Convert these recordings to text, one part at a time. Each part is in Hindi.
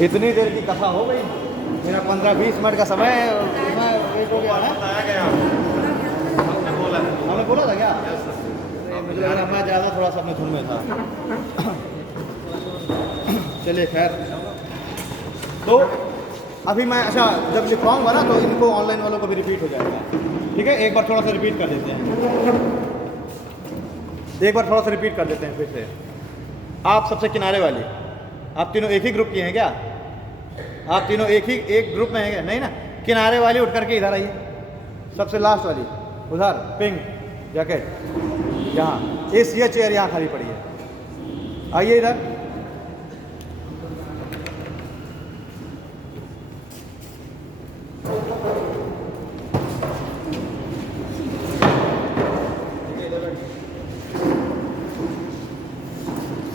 इतनी देर की कथा हो गई, मेरा 15-20 मिनट का समय वेट हो गया है। हमने बोला था क्या? मुझे लगा मैं ज़्यादा थोड़ा सा अपने धुन में था। चलिए खैर, तो अभी मैं अच्छा जब लिखवाऊँगा ना तो इनको ऑनलाइन वालों को भी रिपीट हो जाएगा। ठीक है, एक बार थोड़ा सा रिपीट कर देते हैं, एक बार थोड़ा सा रिपीट कर देते हैं फिर से। आप सबसे किनारे वाली, आप तीनों एक ही ग्रुप की हैं क्या? आप तीनों एक ग्रुप में हैं क्या? नहीं ना। किनारे वाली उठ करके इधर आइए, सबसे लास्ट वाली उधर पिंक जैकेट यहाँ, ये चेयर यहाँ खाली पड़ी है, आइए इधर।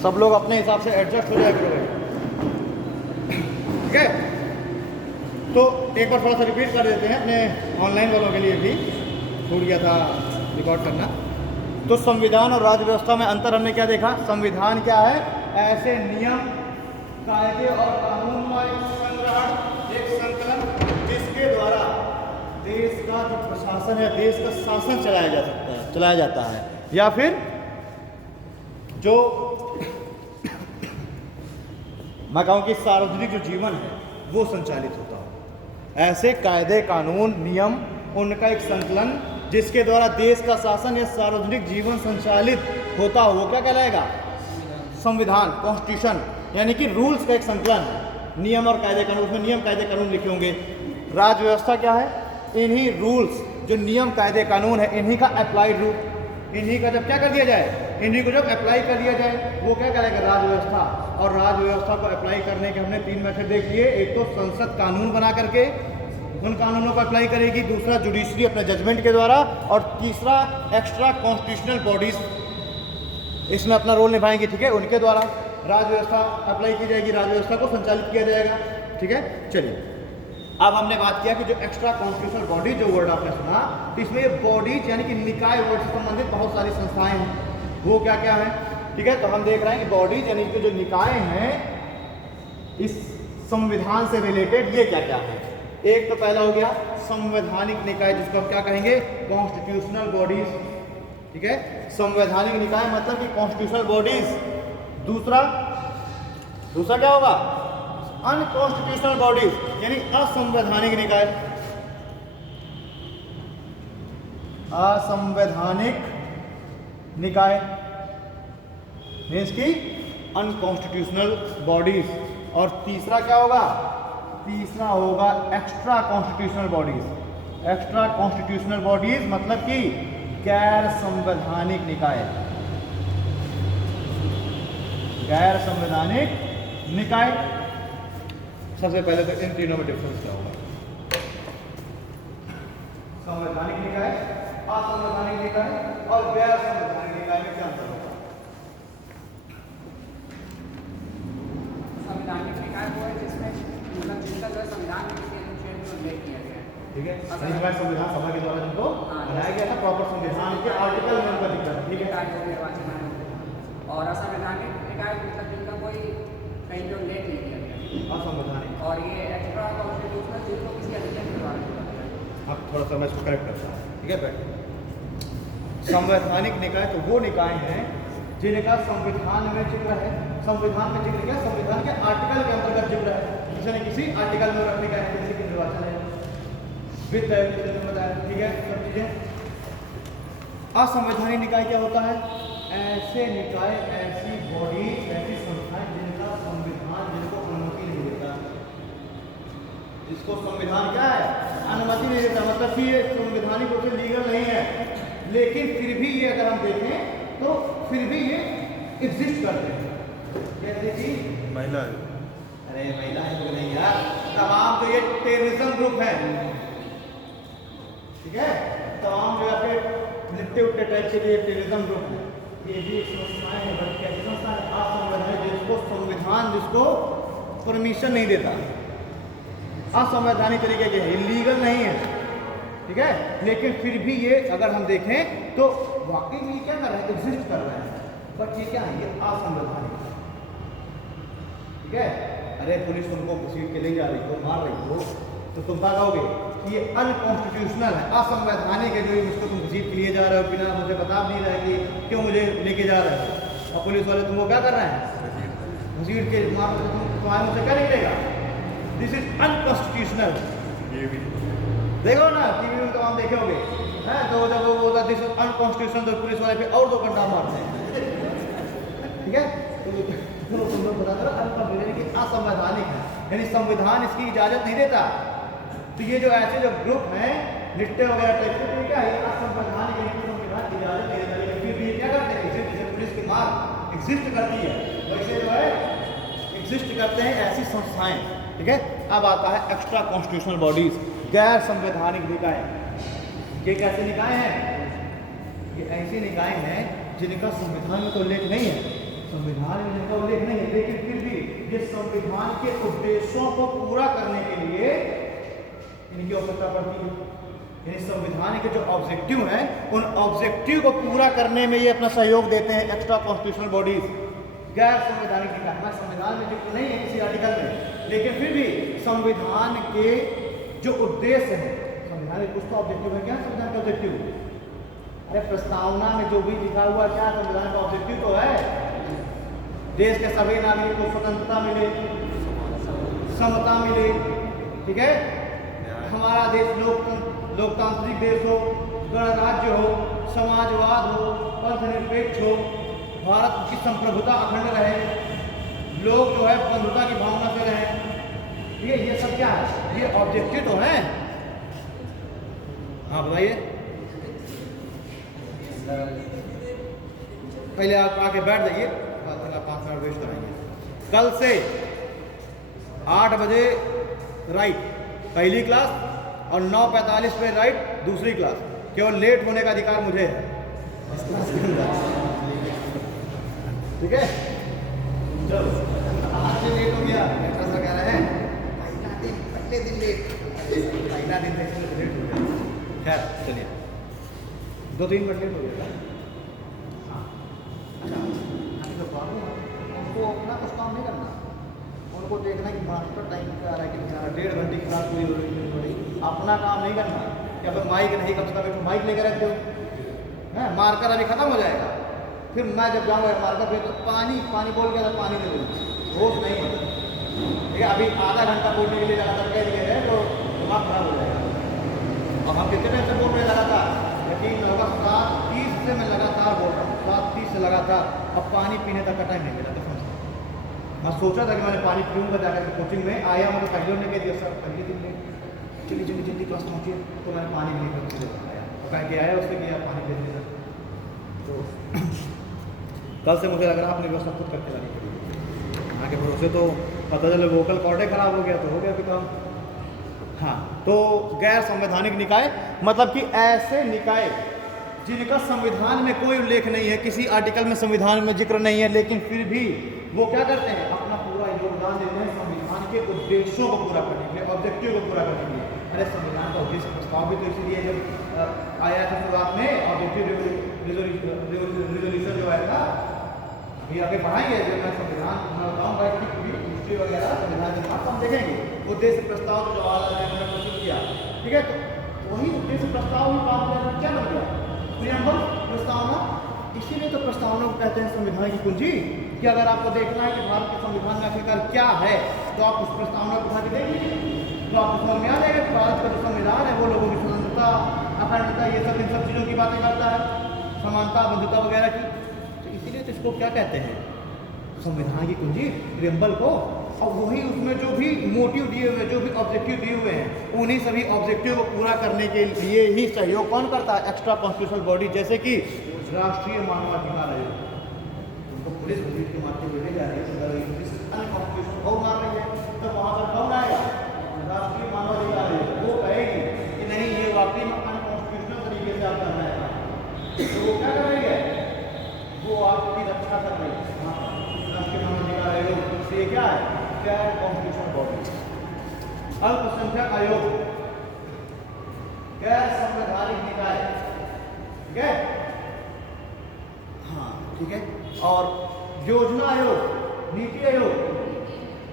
सब लोग अपने हिसाब से एडजस्ट हो जाया करोगे, ठीक है? तो एक बार थोड़ा सा रिपीट कर देते हैं अपने ऑनलाइन वालों के लिए भी, छूट गया था रिकॉर्ड करना। तो संविधान और राज्य व्यवस्था में अंतर हमने क्या देखा? संविधान क्या है? ऐसे नियम, कायदे और कानून का एक संग्रहण, एक संकलन जिसके द्वारा देश का जो प्रशासन है, देश का शासन चलाया जाता है, या फिर जो मैं कहूँ कि सार्वजनिक जो जीवन है वो संचालित होता है। ऐसे कायदे, कानून, नियम, उनका एक संकलन जिसके द्वारा देश का शासन या सार्वजनिक जीवन संचालित होता हो, वो क्या कहलाएगा? संविधान, कॉन्स्टिट्यूशन, यानी कि रूल्स का एक संकलन है। नियम और कायदे कानून, उसमें नियम कायदे कानून लिखे होंगे। राज्य व्यवस्था क्या है? इन्हीं रूल्स, जो नियम कायदे कानून है, इन्हीं का अप्लाइड रूप, इन्हीं का जब क्या कर दिया जाए, इन्हीं को जब अप्लाई कर दिया जाए, वो क्या करेगा? राज्य व्यवस्था। और राज्य व्यवस्था को अप्लाई करने के हमने 3 मेथड देख लिए। एक तो संसद कानून बना करके उन कानूनों को अप्लाई करेगी, दूसरा जुडिशरी अपने जजमेंट के द्वारा, और तीसरा एक्स्ट्रा कॉन्स्टिट्यूशनल बॉडीज इसमें अपना रोल निभाएंगी, ठीक है? उनके द्वारा राज्य व्यवस्था अप्लाई की जाएगी, राज्य व्यवस्था को संचालित किया जाएगा, ठीक है? चलिए, अब हमने बात किया कि जो एक्स्ट्रा कॉन्स्टिट्यूशनल बॉडी, जो वर्ड आपने सुना, तो इसमें ये बॉडीज यानी कि निकाय वर्ड से संबंधित बहुत सारी संस्थाएं हैं। वो क्या क्या है? ठीक है, तो हम देख रहे हैं कि बॉडीज यानी कि जो निकाय हैं इस संविधान से रिलेटेड, ये क्या क्या है? एक तो पहला हो गया संवैधानिक निकाय, जिसको हम क्या कहेंगे? कॉन्स्टिट्यूशनल बॉडीज, ठीक है? संवैधानिक निकाय मतलब कि कॉन्स्टिट्यूशनल बॉडीज। दूसरा क्या होगा? अनकॉन्स्टिट्यूशनल बॉडीज, यानी असंवैधानिक निकाय। असंवैधानिक निकाय मीन्स की अनकॉन्स्टिट्यूशनल बॉडीज। और तीसरा क्या होगा? तीसरा होगा extra constitutional bodies. Extra constitutional bodies मतलब कि गैर संवैधानिक निकाय। गैर संवैधानिक निकाय। सबसे पहले तो इन तीनों में डिफरेंस क्या होगा? संवैधानिक निकाय, असंवैधानिक निकाय और गैर संवैधानिक निकाय में क्या अंतर होगा? संवैधानिक निकाय वो है जिसमें मतलब जिनका जो संविधान में किसी अनुच्छेद में उल्लेख किया गया है, ठीक है? संविधान सभा के द्वारा जिनको बनाया गया था, प्रॉपर संविधान के आर्टिकल में उनका दिख रहा है, ठीक है? निर्वाचन आयोग। और असंवैधानिक निकाय मतलब जिनका कोई कहीं पे उल्लेख नहीं किया गया। असंवैधानिक। और ये एक्स्ट्रा कॉन्स्टिट्यूशनल जिनको किसी अनुच्छेद के द्वारा किया गया है। अब थोड़ा सा मैं इसको करेक्ट करता हूँ, ठीक है? बैठ। संवैधानिक निकाय तो वो निकाय हैं जिनका संविधान में जिक्र है। संविधान में जिक्र क्या? संविधान के आर्टिकल के अंतर्गत जिक्र है, किसी न किसी आर्टिकल में रखने का है, जैसे कि निर्वाचन है, वित्त है, बताया, ठीक है? सब चीजें। असंवैधानिक निकाय क्या होता है? ऐसे निकाय, ऐसी बॉडी, ऐसी संस्थाएं जिनका संविधान जिनको अनुमति नहीं देता, जिसको संविधान क्या है? अनुमति नहीं देता, मतलब कि ये संवैधानिक रूप से लीगल नहीं है, लेकिन फिर भी ये अगर हम देखें तो फिर भी ये एग्जिस्ट करते हैं। जैसे कि महिला, अरे महिला है तो नहीं यार, तमाम जो ये टेररिज्म ग्रुप है, ठीक है? तमाम जो आपके लिट्टे टाइप के लिए टेररिज्म ग्रुप है, ये भी संस्थाएं हैं, बल्कि ऐसी संस्थाएं असंवैधानिक जिसको संविधान जिसको परमिशन नहीं देता, असंवैधानिक तरीके के, इलीगल नहीं है, ठीक है? लेकिन फिर भी ये अगर हम देखें तो वाकई में क्या कर रहे हैं? एग्जिस्ट कर रहे हैं, बट ये क्या है? ये असंवैधानिक, ठीक है? अरे पुलिस तुमको घसीट के ले जा रही हो, मार रही हो, तो तुम क्या कहोगे कि ये अनकॉन्स्टिट्यूशनल है, असंवैधानिक है, जो इसको तुम घसीट के लिए जा रहे हो, बिना मुझे बता भी नहीं रहे कि क्यों मुझे लेके जा रहे हो, और पुलिस वाले तुमको क्या कर रहे हैं, घसीट के मार रहे हो, तुम्हारे मुझसे क्या निकलेगा? This is unconstitutional. देखो ना टीवी में तो हम देखे होंगे हैं, तो जब वो होता दिस इज अनकॉन्स्टिट्यूशनल तो पुलिस वाले पे और 2 घंटा मारते हैं, ठीक है? तो तुम लोग बता दो अनकॉन्स्टिट्यूशनल की असंवैधानिक है, यानी संविधान इसकी इजाजत नहीं देता। तो ये जो ऐसे जो ग्रुप हैं निट्टे वगैरह टाइप के, तो क्या है असंवैधानिक है, संविधान की इजाजत नहीं देता, लेकिन फिर भी ये क्या करते हैं, जैसे पुलिस की मार एग्जिस्ट करती है वैसे जो है एग्जिस्ट करते हैं ऐसी संस्थाएं, ठीक है? अब आता है एक्स्ट्रा कॉन्स्टिट्यूशनल बॉडीज, गैर संवैधानिक निकाय। ये कैसे निकाय हैं? ये ऐसी निकाय हैं जिनका संविधान में तो उल्लेख नहीं है, संविधान में जिनका उल्लेख नहीं है, लेकिन फिर भी ये संविधान के उद्देश्यों को पूरा करने के लिए इनकी आवश्यकता पड़ती है। यानी संविधान के जो ऑब्जेक्टिव हैं उन ऑब्जेक्टिव को पूरा करने में ये अपना सहयोग देते हैं एक्स्ट्रा कॉन्स्टिट्यूशनल बॉडीज, गैर संवैधानिक निकाय। संविधान में जिक्र नहीं है किसी आर्टिकल में, लेकिन फिर भी संविधान के जो उद्देश्य है, संविधान में कुछ तो ऑब्जेक्टिव है, क्या संविधान का ऑब्जेक्टिव? अरे प्रस्तावना में जो भी लिखा हुआ क्या संविधान का ऑब्जेक्टिव तो है देश के सभी नागरिक को स्वतंत्रता मिले, समता मिले, ठीक है? हमारा देश लोकतांत्रिक देश हो, गणराज्य हो, समाजवाद हो, धर्मनिरपेक्ष हो, भारत की संप्रभुता अखंड रहे, लोग जो है बंधुता की भावना से रहें, ठीक है? ये सब क्या है? ये ऑब्जेक्टिव तो है। हाँ बताइए, पहले आप आके बैठ जाइए, 5 मिनट वेस्ट कराएंगे। कल से 8 बजे राइट पहली क्लास और 9:45 पे राइट दूसरी क्लास, केवल लेट होने का अधिकार मुझे है, ठीक है? चलो आज से लेट हो गया, ऐसा कह रहे हैं पहले दिन लेट, पहला दिन लेट हो गया, खैर चलिए 2-3 मिनट लेट हो गया। हाँ अच्छा, जो बाबू हैं उनको अपना कुछ काम नहीं करना, उनको देखना कि मास्टर टाइम पे आ रहा है कि बेचारा 1.5 घंटे की क्लास पूरी हो रही, अपना काम नहीं करना। या फिर माइक नहीं, कम से कम एक माइक लेकर रख दो, है मार्कर अभी खत्म हो जाएगा, फिर मैं जब जाऊँगा मार्कर पे तो पानी पानी बोल गया था, पानी दे दूँ, होश नहीं है, ठीक है? अभी आधा घंटा बोलने के लिए लगातार कह दिए हैं तो दिमाग खराब हो जाएगा। अब हम कितने टाइम से बोल रहे हैं लगातार, यकीन होगा 7:30 से मैं लगातार बोल रहा हूँ, 7:30 से लगातार, अब पानी पीने तक का टाइम नहीं मिला। मैं सोचा था कि मैंने पानी पीऊँगा जाकर कोचिंग में, आया मैं तो पहले ने कह दिया सर पहले दिन में चलिए जल्दी जल्दी क्लास पहुँचिए, तो मैंने पानी नहीं कर उसे आया, तो कह के आया उससे किया पानी दे दिया। तो कल से मुझे लग रहा है अपनी व्यवस्था खुद करके लानी पड़ेगी, आगे भरोसे तो पता चले वोकल कॉर्डे खराब हो गया तो हो गया भी काम। हाँ, तो गैर संवैधानिक निकाय मतलब कि ऐसे निकाय जिनका संविधान में कोई उल्लेख नहीं है, किसी आर्टिकल में संविधान में जिक्र नहीं है, लेकिन फिर भी वो क्या करते हैं, अपना पूरा योगदान देते हैं संविधान के उद्देश्यों को पूरा करने के लिए, ऑब्जेक्टिव को पूरा करने के लिए। अरे संविधान का उद्देश्य प्रस्ताव भी तो इसीलिए जब आया था शुरुआत में, ऑब्जेक्टिव रिजोल्यूशन जो आया था, अभी आगे बढ़ाएंगे जब मैं संविधान मैं बताऊँगा कि पूरी हिस्ट्री वगैरह संविधान के बाद हम देखेंगे। उद्देश्य प्रस्ताव जो जवाहरलाल नेहरू ने प्रस्तुत किया, ठीक है? तो वही उद्देश्य प्रस्ताव ही बाद में क्या बन गया, प्रियम्बल प्रस्तावना। इसीलिए तो प्रस्तावना को कहते हैं संविधान की कुंजी, कि अगर आपको देखना है कि भारत के संविधान में आखिरकार क्या है, तो आप उस प्रस्तावना को उठा के देख लीजिए, तो आपको समझ में आ जाएगा कि भारत का जो संविधान है वो लोगों की स्वतंत्रता, अखंडता, ये सब इन सब चीज़ों की बातें करता है, समानता, बंधुता वगैरह की। तो इसीलिए तो इसको क्या कहते हैं, संविधान की कुंजी, प्रियम्बल को। और वही उसमें जो भी मोटिव दिए हुए, जो भी ऑब्जेक्टिव दिए हुए हैं, उन्हीं सभी ऑब्जेक्टिव को पूरा करने के लिए ही सहयोग कौन करता है, एक्स्ट्रा कॉन्स्टिट्यूशनल बॉडी, जैसे कि राष्ट्रीय मानवाधिकार आयोग। उनको पुलिस घसीट के मारते हुए जा रही है, कॉन्स्टिट्यूशन और मार रही है, तो वहाँ पर कौन आएगा, राष्ट्रीय मानवाधिकार आयोग। वो कहेगी कि नहीं ये वाकई में अनकॉन्स्टिट्यूशनल तरीके से आप कर रहे हैं, तो वो क्या कर रही है, वो आपकी रक्षा कर रही है। राष्ट्रीय मानवाधिकार आयोग से क्या है, गैर कॉन्स्टिट्यूशनल बॉडी। अल्पसंख्यक आयोग, गैर संवैधानिक निकाय, ठीक है? हाँ ठीक है। और योजना आयोग, नीति आयोग,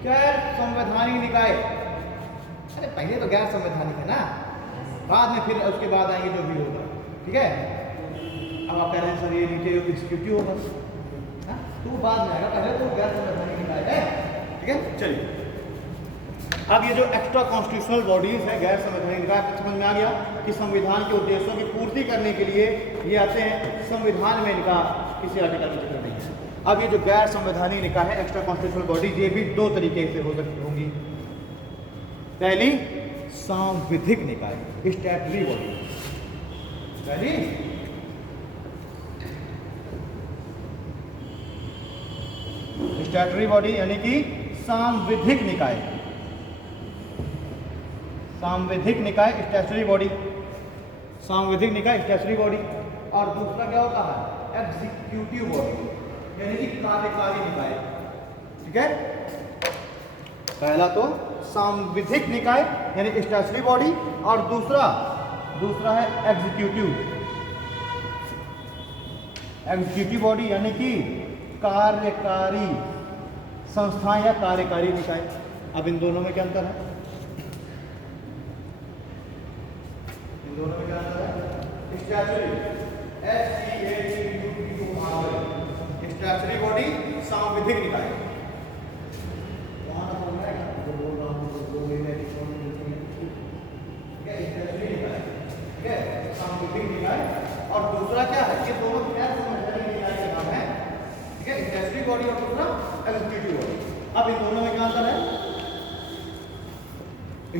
गैर संवैधानिक निकाय, अरे पहले तो गैर संवैधानिक है ना, बाद में फिर उसके बाद आएंगे जो भी होगा, ठीक है। अब आप कह रहे हैं सर ये नीचे एग्जीक्यूटिव होगा, हाँ? तो वो बाद में आएगा, पहले तो गैर संवैधानिक निकाय है, ठीक है। चलिए अब ये जो एक्स्ट्रा कॉन्स्टिट्यूशनल बॉडीज है गैर संवैधानिक निकाय, समझ में आ गया कि संविधान के उद्देश्यों की पूर्ति करने के लिए ये आते हैं, संविधान में इनका किसी आर्टिकल में जिक्र नहीं है। अब ये जो गैर संवैधानिक निकाय है एक्स्ट्रा कॉन्स्टिट्यूशनल बॉडीज, ये भी दो तरीके से हो सकती होंगी। पहली सांविधिक निकाय, स्टैट्यूटरी बॉडी, पहली स्टैट्यूटरी बॉडी यानी कि सांविधिक निकाय, सांविधिक निकाय स्टैट्यूटरी बॉडी, सांविधिक निकाय स्टैट्यूटरी बॉडी। और दूसरा क्या होता है एग्जीक्यूटिव बॉडी यानी कि कार्यकारी निकाय, ठीक है। पहला तो सांविधिक निकाय यानी स्टैट्यूटरी बॉडी और दूसरा है एग्जीक्यूटिव बॉडी यानी कि कार्यकारी संस्थाएं या कार्यकारी निकाय। अब इन दोनों में क्या अंतर है, इन दोनों में क्या अंतर है, स्टैट्यूटरी स्टैट्यूटरी बॉडी, सांविधिक निकाय, जो बोल रहा हूँ ठीक है, सांविधिक निकाय। और दूसरा क्या है, ये दोनों गैर संवैधानिक निकाय के नाम है, ठीक है, स्टैट्यूटरी बॉडी और दूसरा एग्जीक्यूटिव बॉडी। अब इन दोनों में क्या अंतर है,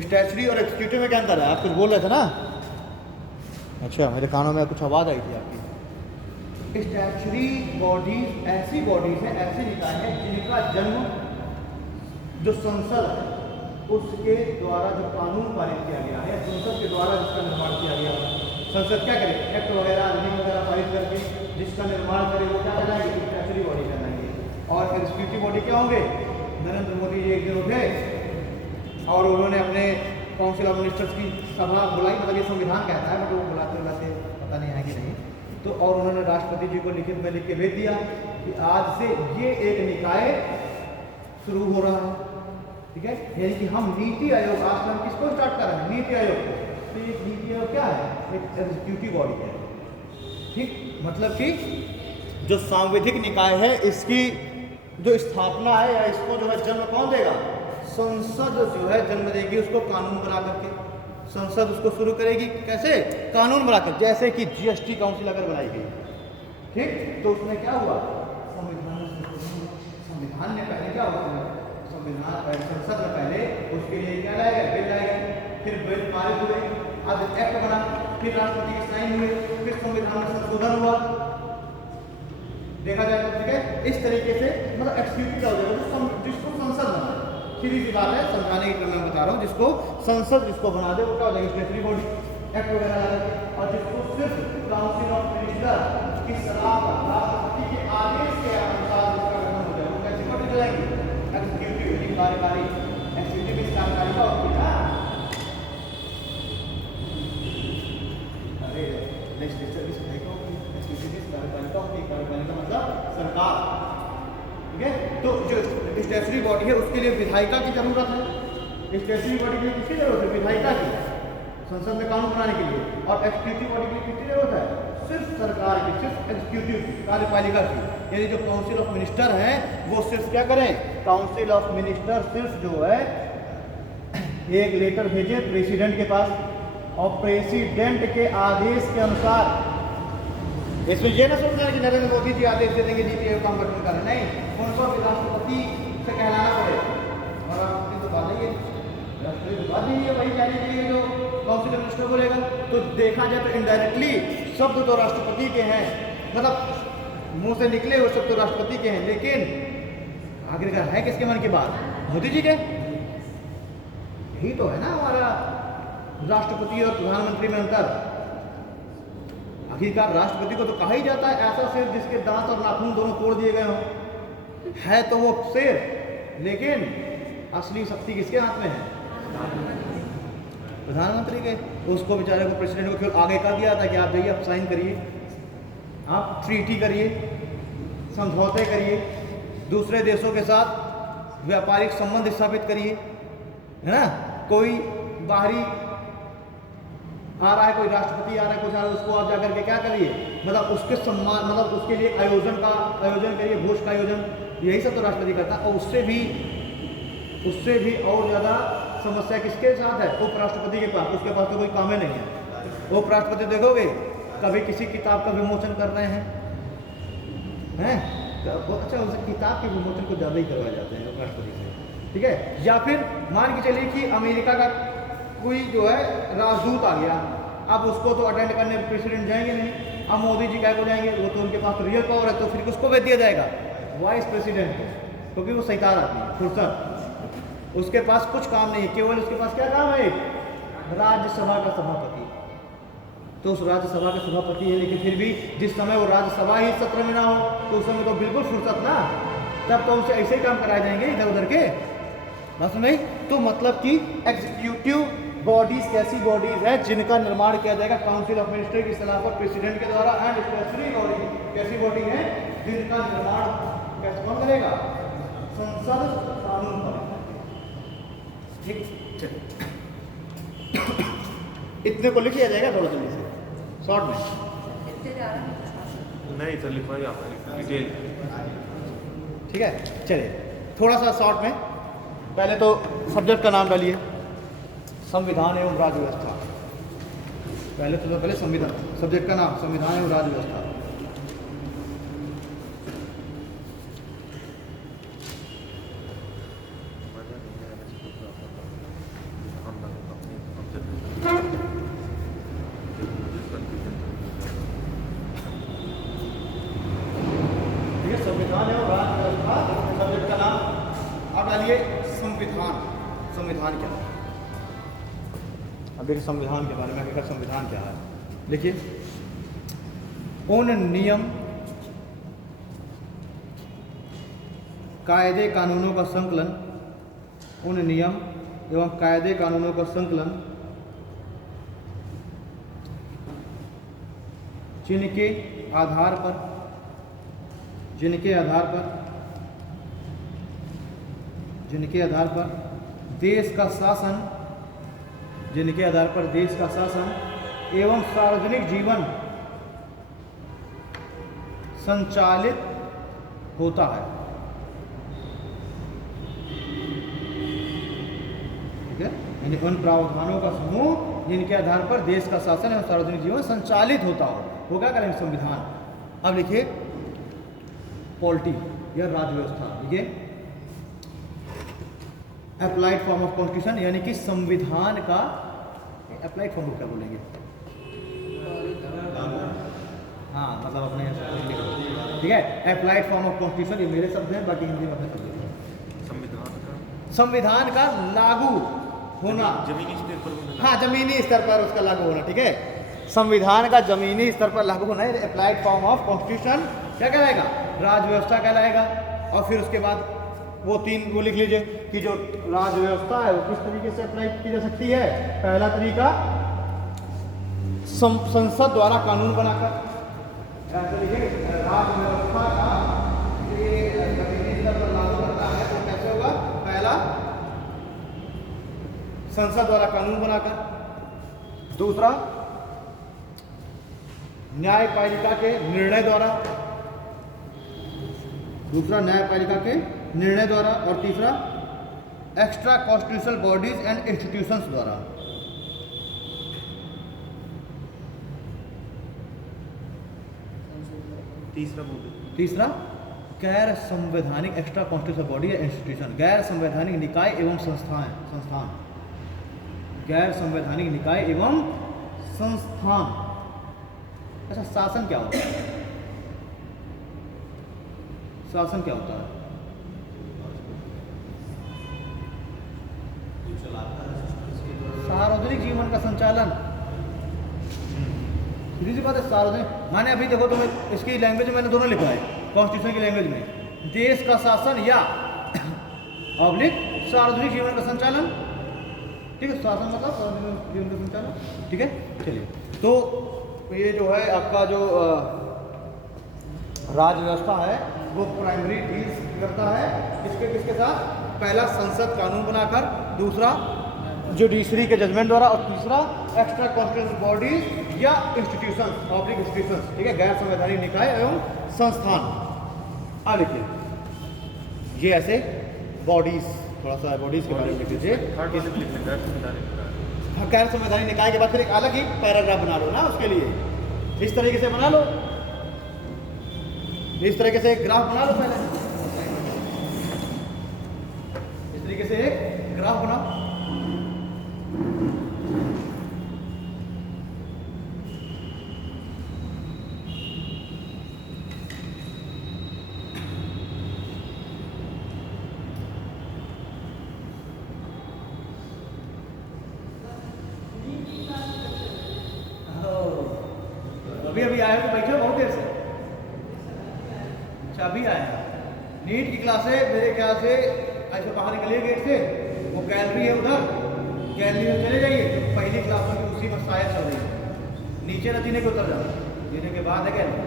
स्टैट्यूटरी और एग्जीक्यूटिव में क्या अंतर है, आप कुछ बोल रहे थे ना, अच्छा मेरे कानों में कुछ आवाज़ आई थी आपकी। स्टैट्यूटरी बॉडीज ऐसी बॉडीज हैं, ऐसी निकाय हैं जिनका जन्म जो संसद है उसके द्वारा जो कानून पारित किया गया है, संसद के द्वारा जिसका निर्माण किया गया है, संसद क्या करे, एक्ट वगैरह अधिनियम वगैरह पारित करके जिसका निर्माण करे वो क्या कहलाएंगे, स्टैट्यूटरी बॉडी कहलाएंगे। और एग्जीक्यूटिव बॉडी क्या होंगे, नरेंद्र मोदी जी एक दिन उठे और उन्होंने अपने काउंसिल ऑफ मिनिस्टर्स की सभा बुलाई, मतलब ये संविधान कहता है बट वो बुलाते पता नहीं है कि नहीं, तो और उन्होंने राष्ट्रपति जी को लिखित में लिख के भेज दिया कि आज से ये एक निकाय शुरू हो रहा है, ठीक है। यानी कि हम नीति आयोग, आज हम किसको स्टार्ट कर रहे हैं, नीति आयोग। तो ये नीति आयोग क्या है, एक एग्जीक्यूटिव बॉडी है, ठीक। मतलब कि जो सांविधिक निकाय है इसकी जो स्थापना है या इसको जो है जन्म कौन देगा, संसद जो है जन्म देगी उसको कानून बना करके, संसद उसको शुरू करेगी कैसे, कानून बनाकर, जैसे कि जीएसटी काउंसिल अगर बनाई गई, ठीक। तो उसमें क्या हुआ, संविधान ने पहले क्या हुआ, संविधान संसद में पहले उसके लिए क्या लाएगा, बिल लाएगा, फिर बिल पारित हुए, अब एक्ट बना, फिर राष्ट्रपति के साइन हुए, फिर संविधान में संशोधन हुआ, देखा जाए तो, ठीक है। इस तरीके से मतलब एग्जीक्यूटिव क्या हो जाएगा, जिसको संसद बना, सीधी सी बात है, समझाने के क्रम में बता रहा हूँ, जिसको संसद जिसको बना दे वो क्या हो जाएगा, स्टैट्यूटरी बॉडी, एक्ट वगैरह, और जिसको सिर्फ काउंसिल ऑफ मिनिस्टर की सलाह पर राष्ट्रपति के आदेश के अनुसार जिसका गठन हो जाए वो कैसे बॉडी हो जाएगी, एग्जीक्यूटिव कार्यकारी, एग्जीक्यूटिव इस कार्यकारी का होती है। अरे लेजिस्लेचर की सफाई का होती है, एग्जीक्यूटिव कार्यपालिका होती है, कार्यपालिका मतलब सरकार, ठीक है। तो जो स्टैट्यूटरी बॉडी है उसके लिए विधायिका की जरूरत है, स्टैट्यूटरी बॉडी के लिए किसकी जरूरत है, विधायिका की, संसद में कानून बनाने के लिए। और एग्जीक्यूटिव बॉडी के लिए किसकी जरूरत है, सिर्फ सरकार की, सिर्फ एग्जीक्यूटिव कार्यपालिका की, यानी जो काउंसिल ऑफ मिनिस्टर है वो सिर्फ क्या करें, काउंसिल ऑफ मिनिस्टर सिर्फ जो है एक लेटर भेजे प्रेसिडेंट के पास और प्रेसिडेंट के आदेश के अनुसार, इसमें ये ना सोचना है कि नरेंद्र मोदी जी आदेश दे देंगे नीति आयोग का गठन करें, नहीं, उनको राष्ट्रपति से कहलाना पड़ेगा। और राष्ट्रपति तो बात नहीं है, राष्ट्रपति तो बात नहीं है, वही जाने के लिए जो काउंसिल ऑफ मिनिस्टर बोलेगा। तो देखा जाए तो इनडायरेक्टली शब्द तो राष्ट्रपति के हैं, मतलब मुंह से निकले वो शब्द तो राष्ट्रपति के हैं, लेकिन आखिरकार है किसके मन की बात, मोदी जी के। यही तो है ना हमारा राष्ट्रपति और प्रधानमंत्री में अंतर। आखिरकार राष्ट्रपति को तो कहा ही जाता है ऐसा शेर जिसके दांत और नाखून दोनों तोड़ दिए गए हों, है तो वो शेर, लेकिन असली शक्ति किसके हाथ में है, प्रधानमंत्री के। उसको बेचारे को प्रेसिडेंट को फिर आगे कर दिया था कि आप जाइए, आप साइन करिए, आप ट्रीटी करिए, समझौते करिए दूसरे देशों के साथ, व्यापारिक संबंध स्थापित करिए, है ना। कोई बाहरी आ रहा है, कोई राष्ट्रपति आ रहा है, कुछ आ रहा है, उसको आप जाकर के क्या करिए, मतलब उसके सम्मान, मतलब उसके लिए आयोजन करिए, भोज का आयोजन, यही सब तो राष्ट्रपति करता है। और उससे भी और ज़्यादा समस्या किसके साथ है, उपराष्ट्रपति के पास। उसके पास तो कोई काम ही नहीं है। उपराष्ट्रपति देखोगे कभी किसी किताब का विमोचन कर रहे हैं, अच्छा उस किताब के विमोचन को ज़्यादा ही करवाए जाते हैं उपराष्ट्रपति से, ठीक है। या फिर मान के चलिए कि अमेरिका का कोई जो है राजदूत आ गया, अब उसको तो अटेंड करने प्रेसिडेंट जाएंगे नहीं, अब मोदी जी क्या को जाएंगे, वो तो उनके पास तो रियल पावर है, तो फिर किसको भेज दिया जाएगा, वाइस प्रेसिडेंट को, क्योंकि वो सैतान आदमी है, फुर्सत, उसके पास कुछ काम नहीं है, केवल उसके पास क्या काम है, राज्यसभा का सभापति। तो उस राज्यसभा का सभापति है, लेकिन फिर भी जिस समय वो राज्यसभा ही सत्र में ना हो तो उस समय तो बिल्कुल फुर्सत ना, तब तो उनसे ऐसे ही काम कराए जाएंगे इधर उधर के, बात सुन रही। तो मतलब कि एग्जीक्यूटिव बॉडीज कैसी बॉडीज है जिनका निर्माण किया जाएगा काउंसिल ऑफ मिनिस्टर की सलाह पर प्रेसिडेंट के द्वारा, एंड स्पेशली बॉडी कैसी बॉडी है जिनका निर्माण कैसे कौन करेगा, संसद कानून पर, ठीक। इतने को लिख लिया जाएगा थोड़ा जल्दी से शॉर्ट में, नहीं तो लिखवाइए आप डिटेल, ठीक है। चलिए थोड़ा सा शॉर्ट में, पहले तो सब्जेक्ट का नाम डालिए, संविधान एवं राज्य व्यवस्था। पहले संविधान, सब्जेक्ट का नाम संविधान एवं राज्य व्यवस्था। संविधान एवं राज्य व्यवस्था, सब्जेक्ट का नाम आप डालिए संविधान। संविधान क्या है, अब देखिए संविधान के बारे में, हकीकत संविधान क्या है, देखिए उन नियम कायदे कानूनों का संकलन, उन नियम एवं कायदे कानूनों का संकलन जिनके आधार पर देश का शासन, जिनके आधार पर देश का शासन एवं सार्वजनिक जीवन संचालित होता है, ठीक है। यानी उन प्रावधानों का समूह जिनके आधार पर देश का शासन एवं सार्वजनिक जीवन संचालित होता हो, वो क्या करेंगे, संविधान। अब लिखिए पॉलिटी या राज्य व्यवस्था, देखिए अप्लाइड फॉर्म ऑफ कॉन्स्टिट्यूशन, यानी कि संविधान का अप्लाइड फॉर्म क्या बोलेंगे, हाँ मतलब अपने ठीक है, अप्लाइड फॉर्म ऑफ कॉन्स्टिट्यूशन, ये मेरे शब्द हैं, बाकी हिंदी में अपने शब्द हैं। संविधान का लागू होना, जमीनी स्तर पर, हाँ जमीनी स्तर पर उसका लागू होना, ठीक है। संविधान का जमीनी स्तर पर लागू होना है, अप्लाइड फॉर्म ऑफ कॉन्स्टिट्यूशन क्या कहलाएगा, राज्य व्यवस्था कहलाएगा। और फिर उसके बाद वो तीन वो लिख लीजिए कि जो राज्य व्यवस्था है वो किस तरीके से अप्लाई की जा सकती है। पहला तरीका संसद द्वारा कानून बनाकर, ऐसे लिखिए राज्य व्यवस्था का जमीनी स्तर पर लागू करता है तो कैसे होगा, पहला संसद द्वारा कानून बनाकर, दूसरा न्यायपालिका के निर्णय द्वारा, और तीसरा extra constitutional bodies and institutions द्वारा। तीसरा गैर संवैधानिक एक्स्ट्रा कॉन्स्टिट्यूशनल बॉडी या इंस्टीट्यूशन, गैर संवैधानिक निकाय एवं संस्थान, गैर संवैधानिक निकाय एवं संस्थान। अच्छा शासन क्या होता है, शासन क्या होता है, सार्वजनिक जीवन का संचालन, सीधी सी बात है, सार्वजनिक माने अभी देखो तुम्हें इसकी लैंग्वेज में मैंने दोनों लिखा है, कॉन्स्टिट्यूशन की लैंग्वेज में देश का शासन या ऑब्लिक सार्वजनिक जीवन का संचालन, ठीक है। शासन मतलब सार्वजनिक जीवन का संचालन, ठीक है। चलिए तो ये जो है आपका जो राज्य व्यवस्था है वो प्राइमरी डील्स करता है किसके किसके साथ? पहला संसद कानून बनाकर, दूसरा जुडिशरी के जजमेंट द्वारा, और तीसरा एक्स्ट्रा कॉन्स्टिट्यूशनल बॉडीज या इंस्टीट्यूशन, पब्लिक इंस्टीट्यूशन, ठीक है, गैर संवैधानिक निकाय एवं संस्थान। अब लिखिए ये ऐसे बॉडीज, थोड़ा सा बॉडीज के बारे में लिख दीजिए। थर्ड वाले भी लिख लें, गैर संवैधानिक निकाय। गैर संवैधानिक निकाय के बाद फिर एक अलग ही पैराग्राफ बना लो ना उसके लिए, इस तरीके से बना लो, इस तरीके से एक ग्राफ बना लो, पहले इस तरीके से एक ग्राफ बनाओ। अभी अभी आए हो, बैठे हो बहुत देर से? अच्छा अभी आए हैं। नीट की क्लासें मेरे ख्याल से ऐसे बाहर निकलिए गेट से, वो गैलरी है उधर, गैलरी में चले जाइए, तो पहली क्लासों की उसी में शायद चल रही है, नीचे न जीने के उतर जाओ, जीने के बाद है गैलरी।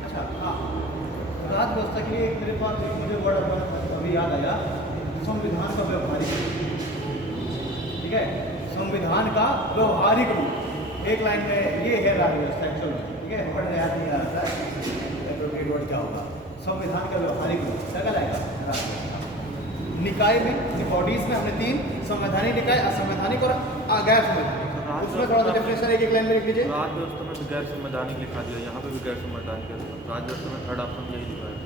अच्छा हाँ, राज व्यवस्था के लिए मेरे पास एक मुझे वर्ड अभी याद आया, संविधान का व्यवहारिक रूप, ठीक है, संविधान का व्यवहारिक रूप, एक लाइन में ये है राज्य व्यवस्था एक्चुअल में, ठीक है, वर्ड याद नहीं आ रहा था, वर्ड क्या होगा? संविधान का व्यवहारिक रूप क्या कहलाएगा? निकाय में, बॉडीज में हमने 3 संवैधानिक निकाय, असंवैधानिक और गैर संवैधानिक, उसमें थोड़ा सा डिफरेंस है, एक लाइन में लिख लीजिए। राज्य व्यवस्था में भी गैर संवैधानिक लिखा दिया, यहाँ पे भी गैर संवैधानिक है, राज्य व्यवस्था में थर्ड ऑप्शन यही लिखा है।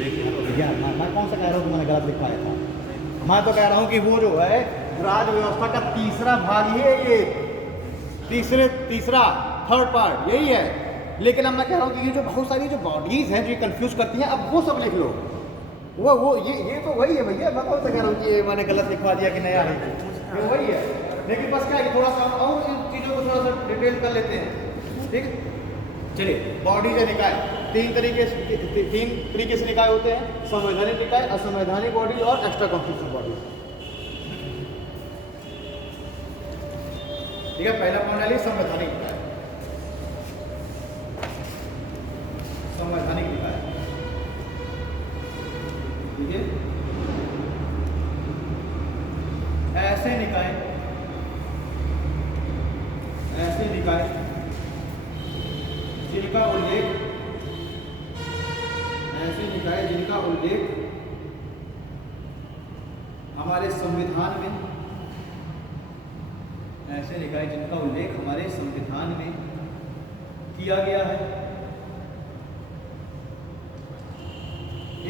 देखिए यार मैं कौन सा कह रहा हूँ कि मैंने गलत लिखवाया था? मैं तो कह रहा हूँ कि वो जो है राज्य व्यवस्था का तीसरा भाग ही है, ये तीसरा थर्ड पार्ट यही है। लेकिन अब मैं कह रहा हूँ कि ये जो बहुत सारी जो बॉडीज हैं जो ये कंफ्यूज करती हैं, अब वो सब लिख लो, वो ये तो वही है भैया। मैं कौन सा कह रहा हूँ कि ये मैंने गलत लिखवा दिया कि नया है, ये वही है। लेकिन बस क्या है, थोड़ा सा और इन चीज़ों को थोड़ा सा डिटेल कर लेते हैं, ठीक है। चलिए, बॉडीज है निकाय, 3 तरीके से निकाय होते हैं, संवैधानिक निकाय, असंवैधानिक बॉडी और एक्स्ट्रा कॉन्स्टिट्यूशनल बॉडी, ठीक है। पहला पॉइंट डालिए संवैधानिक निकाय, संवैधानिक निकाय, ठीक है। ऐसे निकाय जिनका उल्लेख हमारे संविधान में, ऐसे निकाय जिनका उल्लेख हमारे संविधान में किया गया है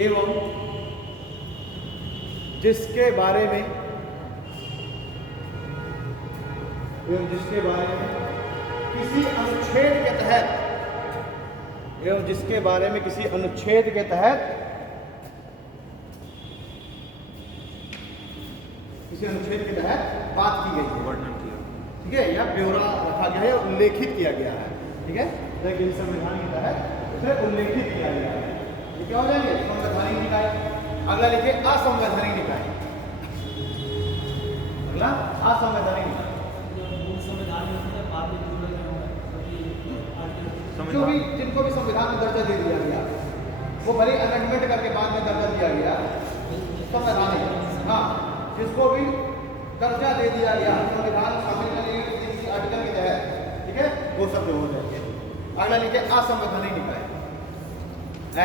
एवं जिसके बारे में किसी अनुच्छेद के तहत बात की गई है, वर्णन किया, ठीक है, या ब्यौरा रखा गया है, उल्लेखित किया गया है, ठीक है। तो किसी संविधान के तहत उसे उल्लेखित किया गया है, ये क्या हो जाएंगे? संवैधानिक निकाय। अगला लिखिए असंवैधानिक निकाय, अगला असंवैधानिक निकाय, जो भी जिनको भी संविधान में दर्जा दे दिया गया, वो भले अमेंडमेंट करके बाद में दर्जा दिया गया संवैधानिक, हाँ, जिसको भी दर्जा दे दिया गया संविधान शामिल करने किसी आर्टिकल के तहत, ठीक है, वो सब हो जाएंगे। अगला लिखिए असंवैधानिक निकाय,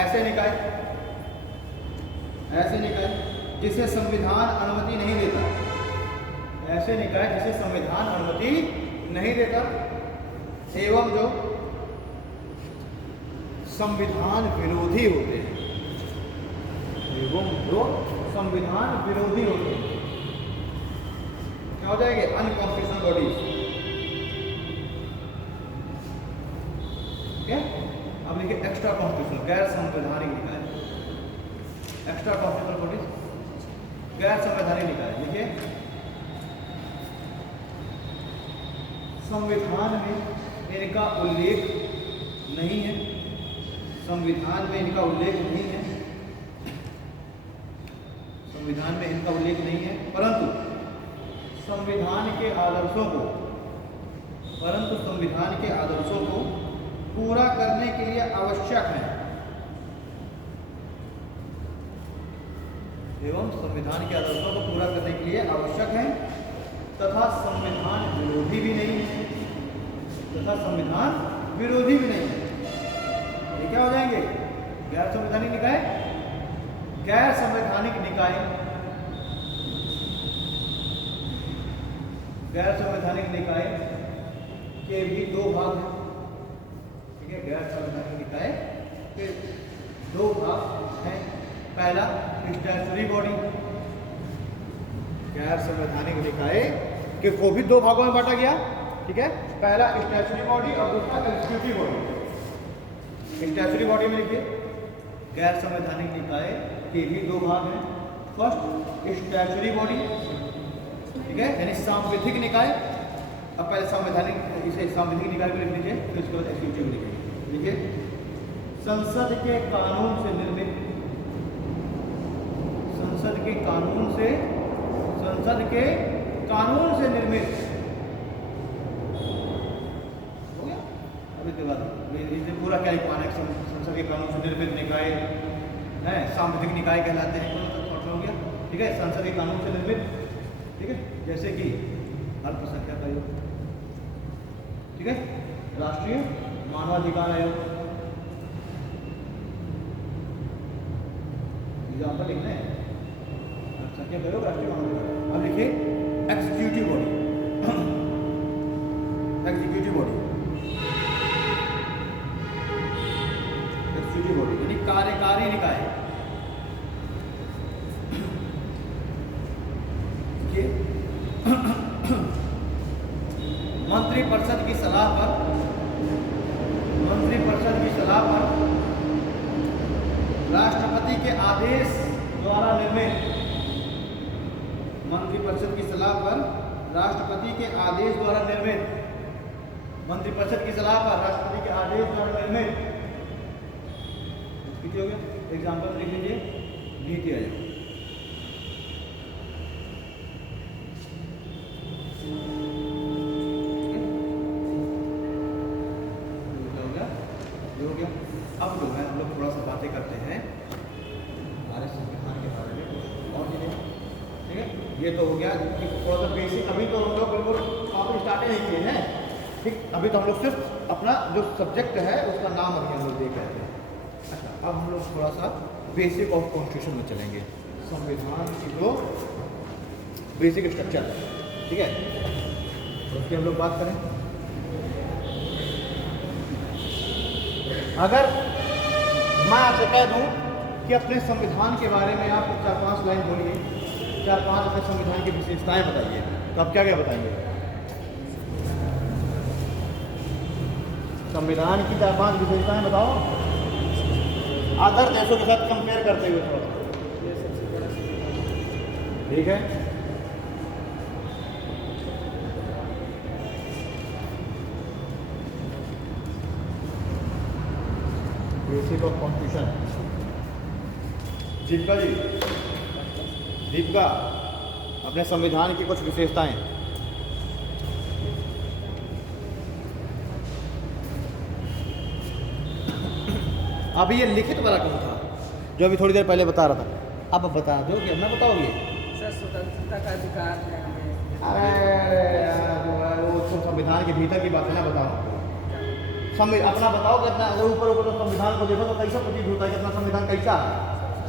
ऐसे निकाय जिसे संविधान अनुमति नहीं देता, ऐसे निकाय जिसे संविधान अनुमति नहीं देता एवं जो संविधान विरोधी होते हैं, क्या हो जाएंगे? अनकॉन्स्टिट्यूशनल बॉडीज, ठीक है। अब लिखिए एक्स्ट्रा कॉन्स्टिट्यूशनल, गैर संवैधानिक निकाय, एक्स्ट्रा कॉन्स्टिट्यूशनल बॉडीज गैर संवैधानिक निकाय। लिखिए संविधान में इनका उल्लेख नहीं है, संविधान में इनका उल्लेख नहीं है, संविधान में इनका उल्लेख नहीं है, परंतु संविधान के आदर्शों को पूरा करने के लिए आवश्यक है एवं संविधान के आदर्शों को पूरा करने के लिए आवश्यक है तथा संविधान विरोधी भी नहीं है तथा संविधान विरोधी भी नहीं है। ये क्या हो जाएंगे? गैर संवैधानिक निकाय। गैर संवैधानिक निकाय, गैर संवैधानिक निकाय के भी दो भाग हैं। ठीक है, गैर संवैधानिक निकाय के दो भाग हैं। पहला स्टैट्यूटरी बॉडी, गैर संवैधानिक निकाय के को भी दो भागों में बांटा गया। ठीक है, पहला स्टैट्यूटरी बॉडी और दूसरा एग्जीक्यूटिव बॉडी। स्टैट्यूटरी बॉडी में लिखिए गैर संवैधानिक निकाय के भी दो भाग हैं। फर्स्ट स्टैट्यूटरी बॉडी, ठीक है, यानी सांविधिक निकाय। अब पहले संवैधानिक, इसे सांविधिक निकाय को लिख लीजिए, फिर उसके बाद एग्जीक्यूटिव लिखिए। लिखिए संसद के कानून से निर्मित, संसद के कानून से, संसद के कानून से निर्मित हो गया। अब इसके बाद इसे पूरा क्या लिखवाना है? संसद के कानून से निर्मित निकाय है सांविधिक निकाय कहलाते हैं। हो गया। ठीक है, संसद के कानून से निर्मित, ठीक है, जैसे कि अल्पसंख्यक आयोग, ठीक है, राष्ट्रीय मानवाधिकार आयोग, एग्जाम्पल लिखना है, अल्पसंख्यक आयोग, राष्ट्रीय मानवाधिकार। अब लिखिए executive body, executive body, executive body यानी कार्यकारी निकाय। मंत्रिपरिषद की सलाह पर, मंत्रिपरिषद की सलाह पर राष्ट्रपति के आदेश द्वारा निर्मित, मंत्रिपरिषद की सलाह पर राष्ट्रपति के आदेश द्वारा निर्मित, मंत्रिपरिषद की सलाह पर राष्ट्रपति के आदेश द्वारा निर्मित। हो गया। एग्जाम्पल लिख लीजिए नीति आयोग, हो गया। अब जो है हम लोग थोड़ा सा बातें करते हैं हमारे संविधान के बारे में और चीजें। ठीक है, ये तो हो गया थोड़ा सा बेसिक। अभी तो हम लोग बिल्कुल टॉपिक स्टार्ट नहीं किए हैं। ठीक, अभी तो हम लोग सिर्फ अपना जो सब्जेक्ट है उसका नाम अभी हम लोग देख रहे हैं। अच्छा, अब हम लोग थोड़ा सा बेसिक ऑफ कॉन्स्टिट्यूशन में चलेंगे, संविधान की जो बेसिक स्ट्रक्चर है। ठीक है, उसकी हम लोग बात करें। अगर मैं आपसे कह दूं कि अपने संविधान के बारे में आप 4-5 लाइन बोलिए, 4-5 अपने संविधान की विशेषताएं बताइए, तो आप क्या क्या बताएंगे? संविधान की 4-5 विशेषताएं बताओ, अदर देशों के साथ कंपेयर करते हुए थोड़ा। ठीक है, basic of constitution. Deepika ji, Deepika अपने संविधान की कुछ विशेषताएं। अभी ये लिखित वाला कौन था जो अभी थोड़ी देर पहले बता रहा था? अब बता दो कि मैं बताओगे? सर स्वतंत्रता का अधिकार है हमें। अरे जो है वो तो संविधान के भीतर की बात है ना, बताओ अपना बताओ कितना ऊपर ऊपर तो संविधान को देखो तो कैसा प्रतीत होता है कि अपना संविधान कैसा है?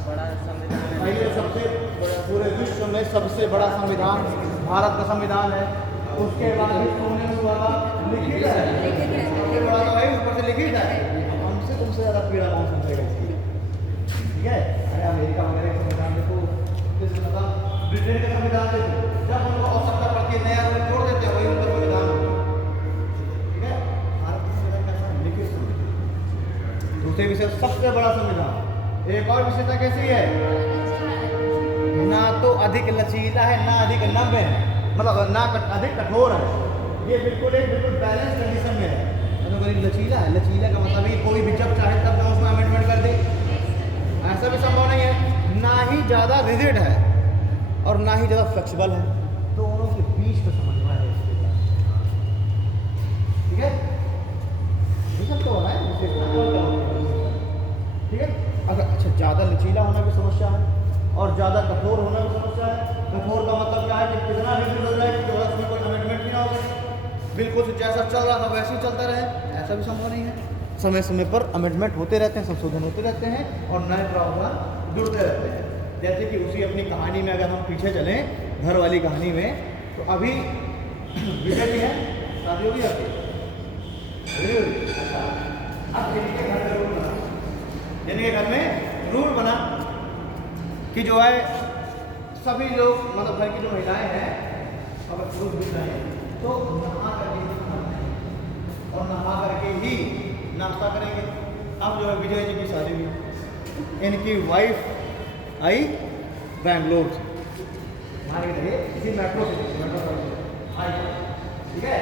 बड़ा संविधान है। पहले सबसे पूरे विश्व में सबसे बड़ा संविधान भारत का संविधान है। उसके बाद सोने वाला लिखित है, सबसे बड़ा तो है, ऊपर से लिखित है। हमसे तुमसे ज़्यादा पीड़ा कौन समझेगा इसकी? ठीक है, अरे अमेरिका वगैरह का संविधान देखो, ब्रिटेन का संविधान देखो, जब उनको आवश्यकता पड़ती है नया रूल छोड़ देते हैं, वही उनका संविधान होता है। ठीक है, भारत का संविधान कैसा है? लिखित संविधान। दूसरे विषय सबसे बड़ा संविधान। एक और विशेषता कैसी है? ना तो अधिक लचीला है ना अधिक नम्य है, मतलब ना अधिक कठोर है। ये बिल्कुल बैलेंस कंडीशन में है। लचीला है, लचीला का मतलब ही कोई भी जब चाहे तब मैं उसमें अमेंडमेंट कर दे, ऐसा भी संभव नहीं है। ना ही ज़्यादा रिजिड है और ना ही ज़्यादा फ्लेक्सिबल है, दोनों के बीच में समझना है इसके बाद। ठीक है, ये सब तो हो रहा है। लचीला होना भी समस्या है और ज़्यादा कठोर होना भी समस्या है। कठोर का मतलब क्या है कि कितना भी बदल जाए कि उसमें कोई अमेंडमेंट भी ना हो, बिल्कुल से जैसा चल रहा था वैसे ही चलता रहे, ऐसा भी संभव नहीं है। समय समय पर अमेंडमेंट होते रहते हैं, संशोधन होते रहते हैं और नए प्रावधान जुड़ते रहते हैं। जैसे कि उसी अपनी कहानी में अगर हम पीछे चलें, घर वाली कहानी में, तो अभी विजय जी हैं, शादी होगी आपकी? अच्छा, अब इनके घर में रूल बना, इनके घर में रूल बना कि जो है सभी लोग, मतलब घर की जो महिलाएं हैं, अगर पुरुष भी रहे तो नहा करके ही खाना है और नहा करके ही नाश्ता करेंगे। अब जो है विजय जी की शादी हुई, इनकी वाइफ आई बैंगलोर से, मान के रहिए इसी मेट्रो से आई, ठीक है।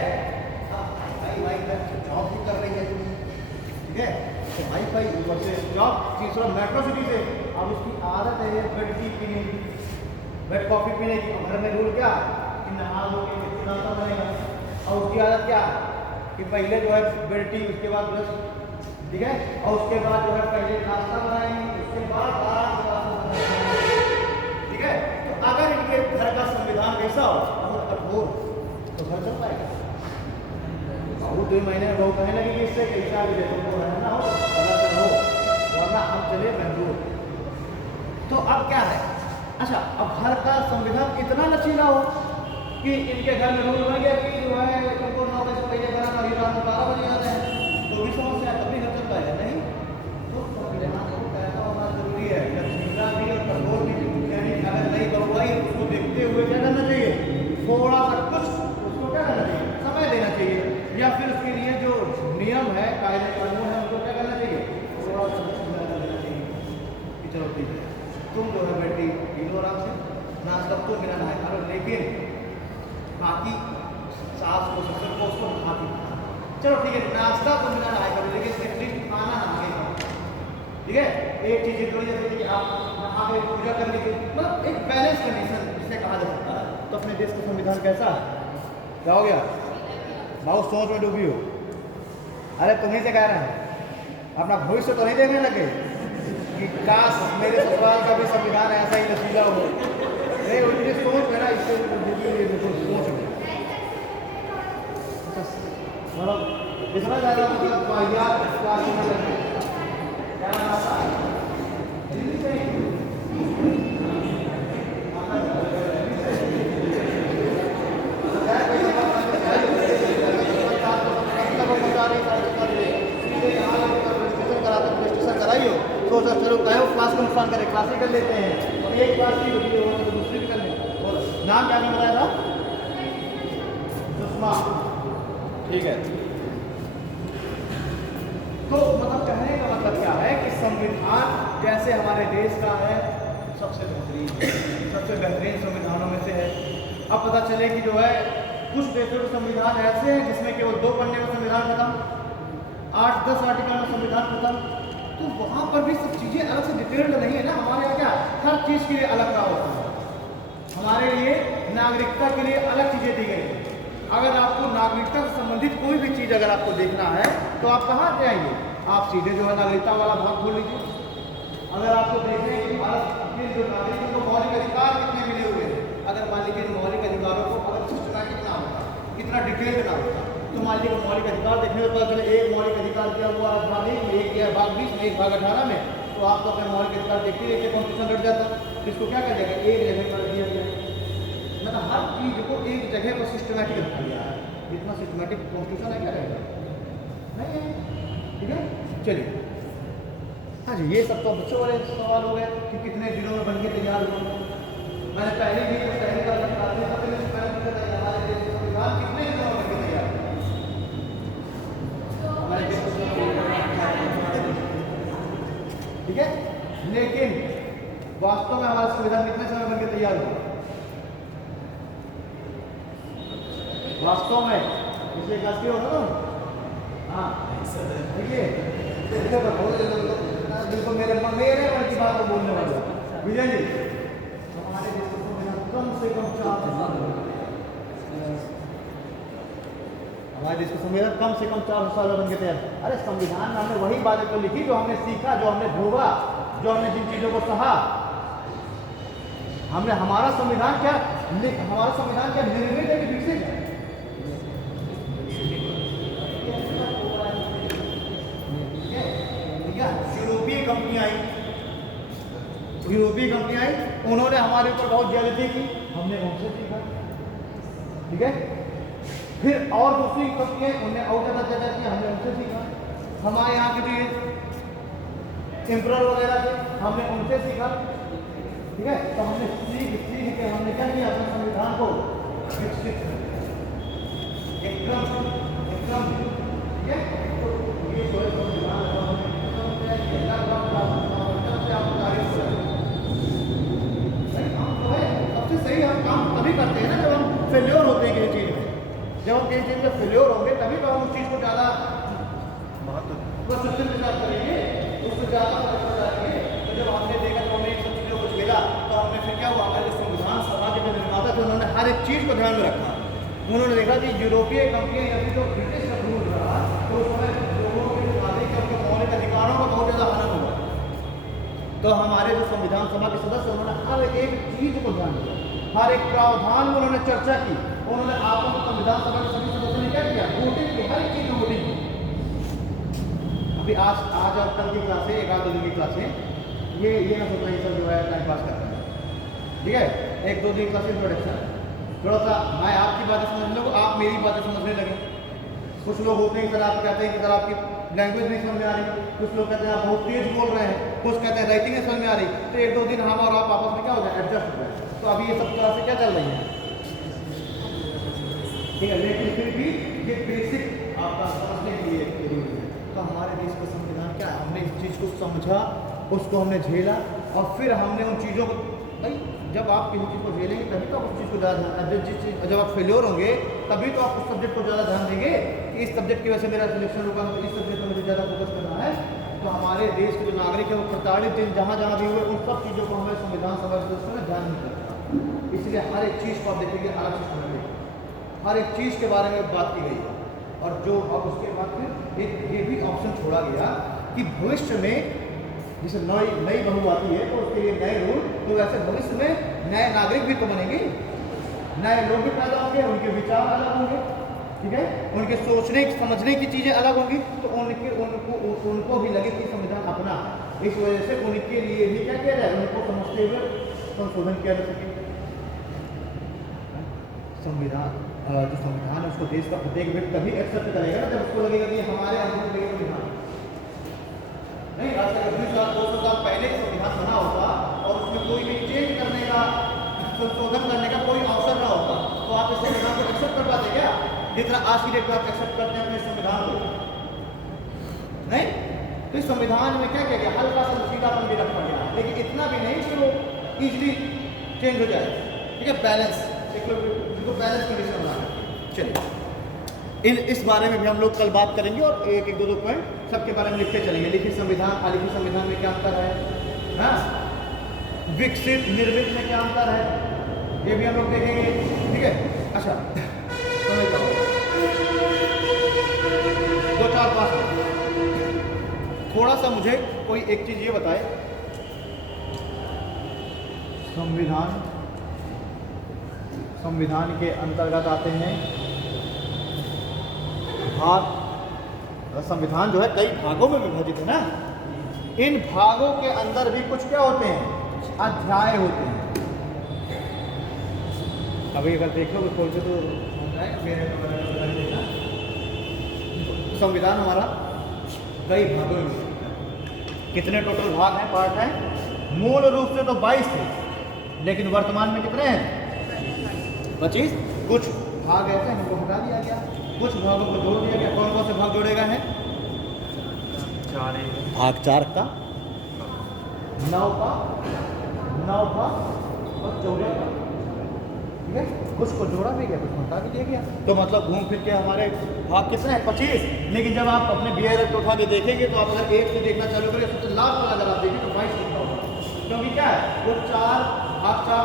भाई वाइफ जॉब भी कर रही है, ठीक है, तो वाइफ भाई ऊपर से जॉब तीसरा मेट्रो सिटी से, अब उसकी आदत है बेड टी पीने की, बेड कॉफ़ी पीने की। घर में रूल क्या कि नहा लो के नाश्ता बनेगा, और उसकी आदत क्या कि पहले जो है बेड टी, उसके बाद ब्रश, ठीक है, और उसके बाद जो है पहले नाश्ता बनाएंगे, उसके बाद ठीक है। तो अगर इनके घर का संविधान कैसा हो, बहुत कठोर, तो घर चल पाएगा। बहुत 2 महीने में बहू कहने लगी कि इससे कैसा भी तुमको रहना हो अगर रहो, वरना हम चले बैंगलोर। तो अब क्या है, अच्छा, अब घर का संविधान इतना लचीला हो कि इनके घर में रूल बन गया कि जो है तुमको 9 बजे से पहले कराना, और रात में 12 बजे जाते हैं, तो भी समस्या है, तभी घर चल पाएगा नहीं। तो संविधान को कैसा होना जरूरी है, लचीला भी और कठोर भी। यानी अगर नई बहू आई उसको देखते हुए क्या करना चाहिए, थोड़ा सा कुछ उसको क्या करना चाहिए, समय देना चाहिए, या फिर उसके लिए जो नियम है, कायदे कानून है, उनको क्या करना चाहिए, थोड़ा सा देना चाहिए कि चलो ठीक है, तुम जो है बेटी पी लो आराम से, नाश्ता तो बिना नहाए खा लो, लेकिन बाकी सास को ससुर को उसको नहा के खाना, चलो ठीक है, नाश्ता तो बिना नहाए करो, लेकिन एटलीस्ट खाना नहा के खाओ, ठीक है। एक चीज़ इतनी जैसे कि आप नहा के पूजा कर लीजिए, मतलब एक बैलेंस कंडीशन जिसे कहा जा सकता है। तो अपने देश का संविधान कैसा है, क्या हो गया, बहुत सोच में डूबी हो। अरे तुम्हीं से कह रहे हैं, अपना भविष्य तो नहीं देखने लगे कि काश मेरे ससुराल का भी संविधान ऐसा ही लचीला हो। नहीं, उनकी सोच में ना, इससे सोच में मतलब इतना ज़्यादा मतलब वाहियात क्लास में लगे, क्या नाम था दिल्ली से कराइयो, तो सर चलो कहो क्लास को नुकसान करे, क्लास ही कर लेते हैं, और एक क्लास की वीडियो हो तो दूसरी भी कर लें। और नाम क्या नाम बताया था, सुषमा, ठीक है। तो मतलब कहने का मतलब क्या है कि संविधान जैसे हमारे देश का है सबसे बेहतरीन संविधानों में से है। अब पता चले कि जो है कुछ देशों के संविधान ऐसे हैं जिसमें केवल 2 पन्ने में संविधान खत्म, 8-10 आर्टिकल में संविधान खत्म। तो वहाँ पर भी सब चीज़ें अलग से डिटेल्ड नहीं है ना। हमारे यहाँ क्या हर चीज़ के लिए अलग का होता है, हमारे लिए नागरिकता के लिए अलग चीज़ें दी गई हैं। अगर आपको नागरिकता से संबंधित कोई भी चीज़ अगर आपको देखना है तो आप कहाँ जाएंगे, आप सीधे जो है नागरिकता वाला भाग खोल लीजिए। अगर आपको देखना है कि भारत के जो नागरिकों को मौलिक अधिकार कितने मिले हुए हैं, अगर मान लीजिए मौलिक अधिकारों को अगर सिस्टमैटिक ना होता, कितना डिटेल्ड ना होता, तो मान लीजिए मौलिक अधिकार देखने में पता चले एक मौलिक अधिकार दिया हुआ भाग 1 में, एक दिया भाग 20 में, एक भाग 18 में, तो आप तो अपने मौलिक अधिकार देखते देखते कॉन्स्टिट्यूशन लट जाता। तो इसको क्या कर जाएगा, एक जगह पर दिया गया, मतलब हर चीज़ को एक जगह पर सिस्टमैटिक रखा गया है। इतना सिस्टमैटिक कॉन्स्टिट्यूशन है क्या रहेगा, नहीं है, ठीक है। चलिए हाँ जी, ये सब तो बच्चों वाले सवाल हो गए कि कितने दिनों में बन के तैयार हुआ। मैंने पहले भी पहले का संविधान कितने दिनों में बन के तैयार ठीक है, लेकिन वास्तव में हमारा संविधान कितने समय बन के तैयार हुआ वास्तव में, इसलिए काफी होगा ना। हाँ देखिए, बिल्कुल मेरे मन की बात को बोलने वाला विजय जी, हमारे देश को कम से कम 4 साल, हमारे देश का संविधान कम से कम 4 साल बन के तैयार। अरे संविधान में हमने वही बातें तो लिखी जो हमने सीखा, जो हमने भोगा, जो हमने जिन चीज़ों को सहा, हमने हमारा संविधान क्या निर्मित है कि विकसित है? यूरोपीय कंपनी आई, उन्होंने हमारे ऊपर बहुत ज्यादती की, हमने उनसे सीखा, ठीक है। फिर और दूसरी कंपनियां उन्हें और ज्यादा किया, हमने उनसे सीखा। हमारे यहाँ के जो एम्परर वगैरह थे, हमने उनसे सीखा, ठीक है। तो हमने सीख के हमने क्या किया, अपने संविधान को विकसित कर दिया, एकदम ठीक है। तो ये जो संविधान सही हम काम तभी करते हैं ना जब हम फेल्योर होते हैं किसी चीज़ में। जब हम किसी चीज़ में फेल्योर होंगे तभी तो हम उस चीज़ को ज़्यादा महत्व के साथ करेंगे, उसको ज़्यादा करेंगे। तो जब हमने देखा तो हमने इन सब चीज़ों को झेला, तो हमने फिर क्या हुआ, हमारे संविधान सभा के जो निर्माता थे उन्होंने हर एक चीज़ को ध्यान में रखा। उन्होंने देखा कि यूरोपीय कंपनियाँ या फिर जो ब्रिटिश का रूल रहा, तो उसमें लोगों के नागरिक के उनके मौलिक अधिकारों का बहुत ज़्यादा हनन हुआ। तो हमारे जो संविधान सभा के सदस्य उन्होंने हर एक चीज़ को ध्यान दिया, हर एक प्रावधान में उन्होंने चर्चा की। उन्होंने आपको संविधान सभा के सभी सदस्यों ने क्या किया, वोटिंग की, हर एक चीज़ में वोटिंग की। अभी आज और कल की क्लासें, एक आध दो दिन की क्लासें, ये ना सोचना ये सब जो है टाइम पास करते हैं, ठीक है। एक दो दिन क्लासें इंट्रोडक्शन, थोड़ा सा मैं आपकी बातें समझ लूँ, आप मेरी बातें समझने लगे। कुछ लोग होते हैं सर, आप कहते हैं कि सर आपकी लैंग्वेज नहीं समझ में आ रही, कुछ लोग कहते हैं आप बहुत तेज बोल रहे हैं, कुछ कहते हैं राइटिंग नहीं समझ में आ रही। तो एक दो दिन हम और आप आपस में क्या हो जाए, एडजस्ट हो जाए। तो अभी ये सब क्लासें क्या चल रही हैं, ठीक है, लेकिन फिर भी ये बेसिक आपका समझने के लिए जरूरी है। तो हमारे देश का संविधान क्या है, हमने इस चीज़ को समझा, उसको हमने झेला, और फिर हमने उन चीज़ों को, भाई जब आप किसी चीज़ को झेलेंगे तभी तो आप उस चीज़ को ज़्यादा ध्यान, जब आप फेल्योर होंगे तभी तो आप उस सब्जेक्ट को ज़्यादा ध्यान देंगे कि इस सब्जेक्ट की वजह से मेरा सिलेक्शन होगा, तो इस सब्जेक्ट पर मुझे ज़्यादा फोकस करना है। तो हमारे देश के जो नागरिक है वो प्रताड़ित दिन जहाँ भी हुए, उन सब चीज़ों को हमारे संविधान सभा के सदस्यों ने ध्यान नहीं रखा। इसलिए हर एक चीज़ को आप देखेंगे अलग से समझेंगे, हर एक चीज़ के बारे में बात की गई है। और जो अब उसके बाद फिर एक ये भी ऑप्शन छोड़ा गया कि भविष्य में जैसे नई बहू आती है तो उसके लिए नए रूल, तो वैसे भविष्य में नए नागरिक भी तो बनेंगे, नए लोग भी पैदा होंगे, उनके विचार अलग होंगे, ठीक है, उनके सोचने समझने की चीज़ें अलग होंगी। तो उनको भी लगे कि संविधान अपना, इस वजह से उनके लिए भी क्या किया जाए, उनको समझते हुए संशोधन किया जा सके। संविधान जो संविधान है उसको देश का प्रत्येक व्यक्ति तभी एक्सेप्ट करेगा ना जब उसको लगेगा कि हमारे संविधान नहीं, आज तक 20 साल 200 साल पहले संविधान बना होता और उसमें कोई भी चेंज करने का, संशोधन करने का कोई अवसर ना होता, तो आप इस संविधान को एक्सेप्ट कर पाते क्या, जितना आज की डेट में आप एक्सेप्ट करते हैं अपने संविधान को? नहीं। तो इस संविधान में क्या किया गया, हल्का सा लचीलापन भी रखा गया, लेकिन इतना भी नहीं कि वो इजीली चेंज हो जाए, ठीक है, बैलेंस, इसको बैलेंस कंडीशन बना। चलिए इस बारे में भी हम लोग कल बात करेंगे, और एक दो पॉइंट सबके बारे में लिखते चलेंगे। लिखित संविधान, अलिखित संविधान में क्या अंतर है, विकसित निर्मित में क्या अंतर है, ये भी हम लोग देखेंगे, ठीक है। अच्छा, दो चार पाँच थोड़ा सा मुझे कोई एक चीज ये बताए, संविधान के अंतर्गत आते हैं भाग। संविधान जो है कई भागों में विभाजित है ना, इन भागों के अंदर भी कुछ क्या होते हैं, अध्याय होते हैं। अभी अगर देख लो खोल के तो संविधान हमारा कई भागों में, कितने टोटल भाग हैं, पार्ट हैं? मूल रूप से तो 22 थे, लेकिन वर्तमान में कितने हैं, 25। कुछ भाग ऐसे हैं उनको हटा दिया गया, कुछ भागों को जोड़ दिया गया। कौन कौन से भाग जोड़े गए हैं? भाग 4 का, 9 का और 14 का, ठीक है। कुछ को जोड़ा भी गया, कुछ हटा भी दिया गया। तो मतलब घूम फिर के हमारे भाग कितने हैं, 25। लेकिन जब आप अपने BRF उठा के देखेंगे तो आप अगर 1 से देखना चालू करें तो लास्ट वाला जब आप देखें तो 22 लिखा होगा, क्योंकि क्या है वो 4 भाग 4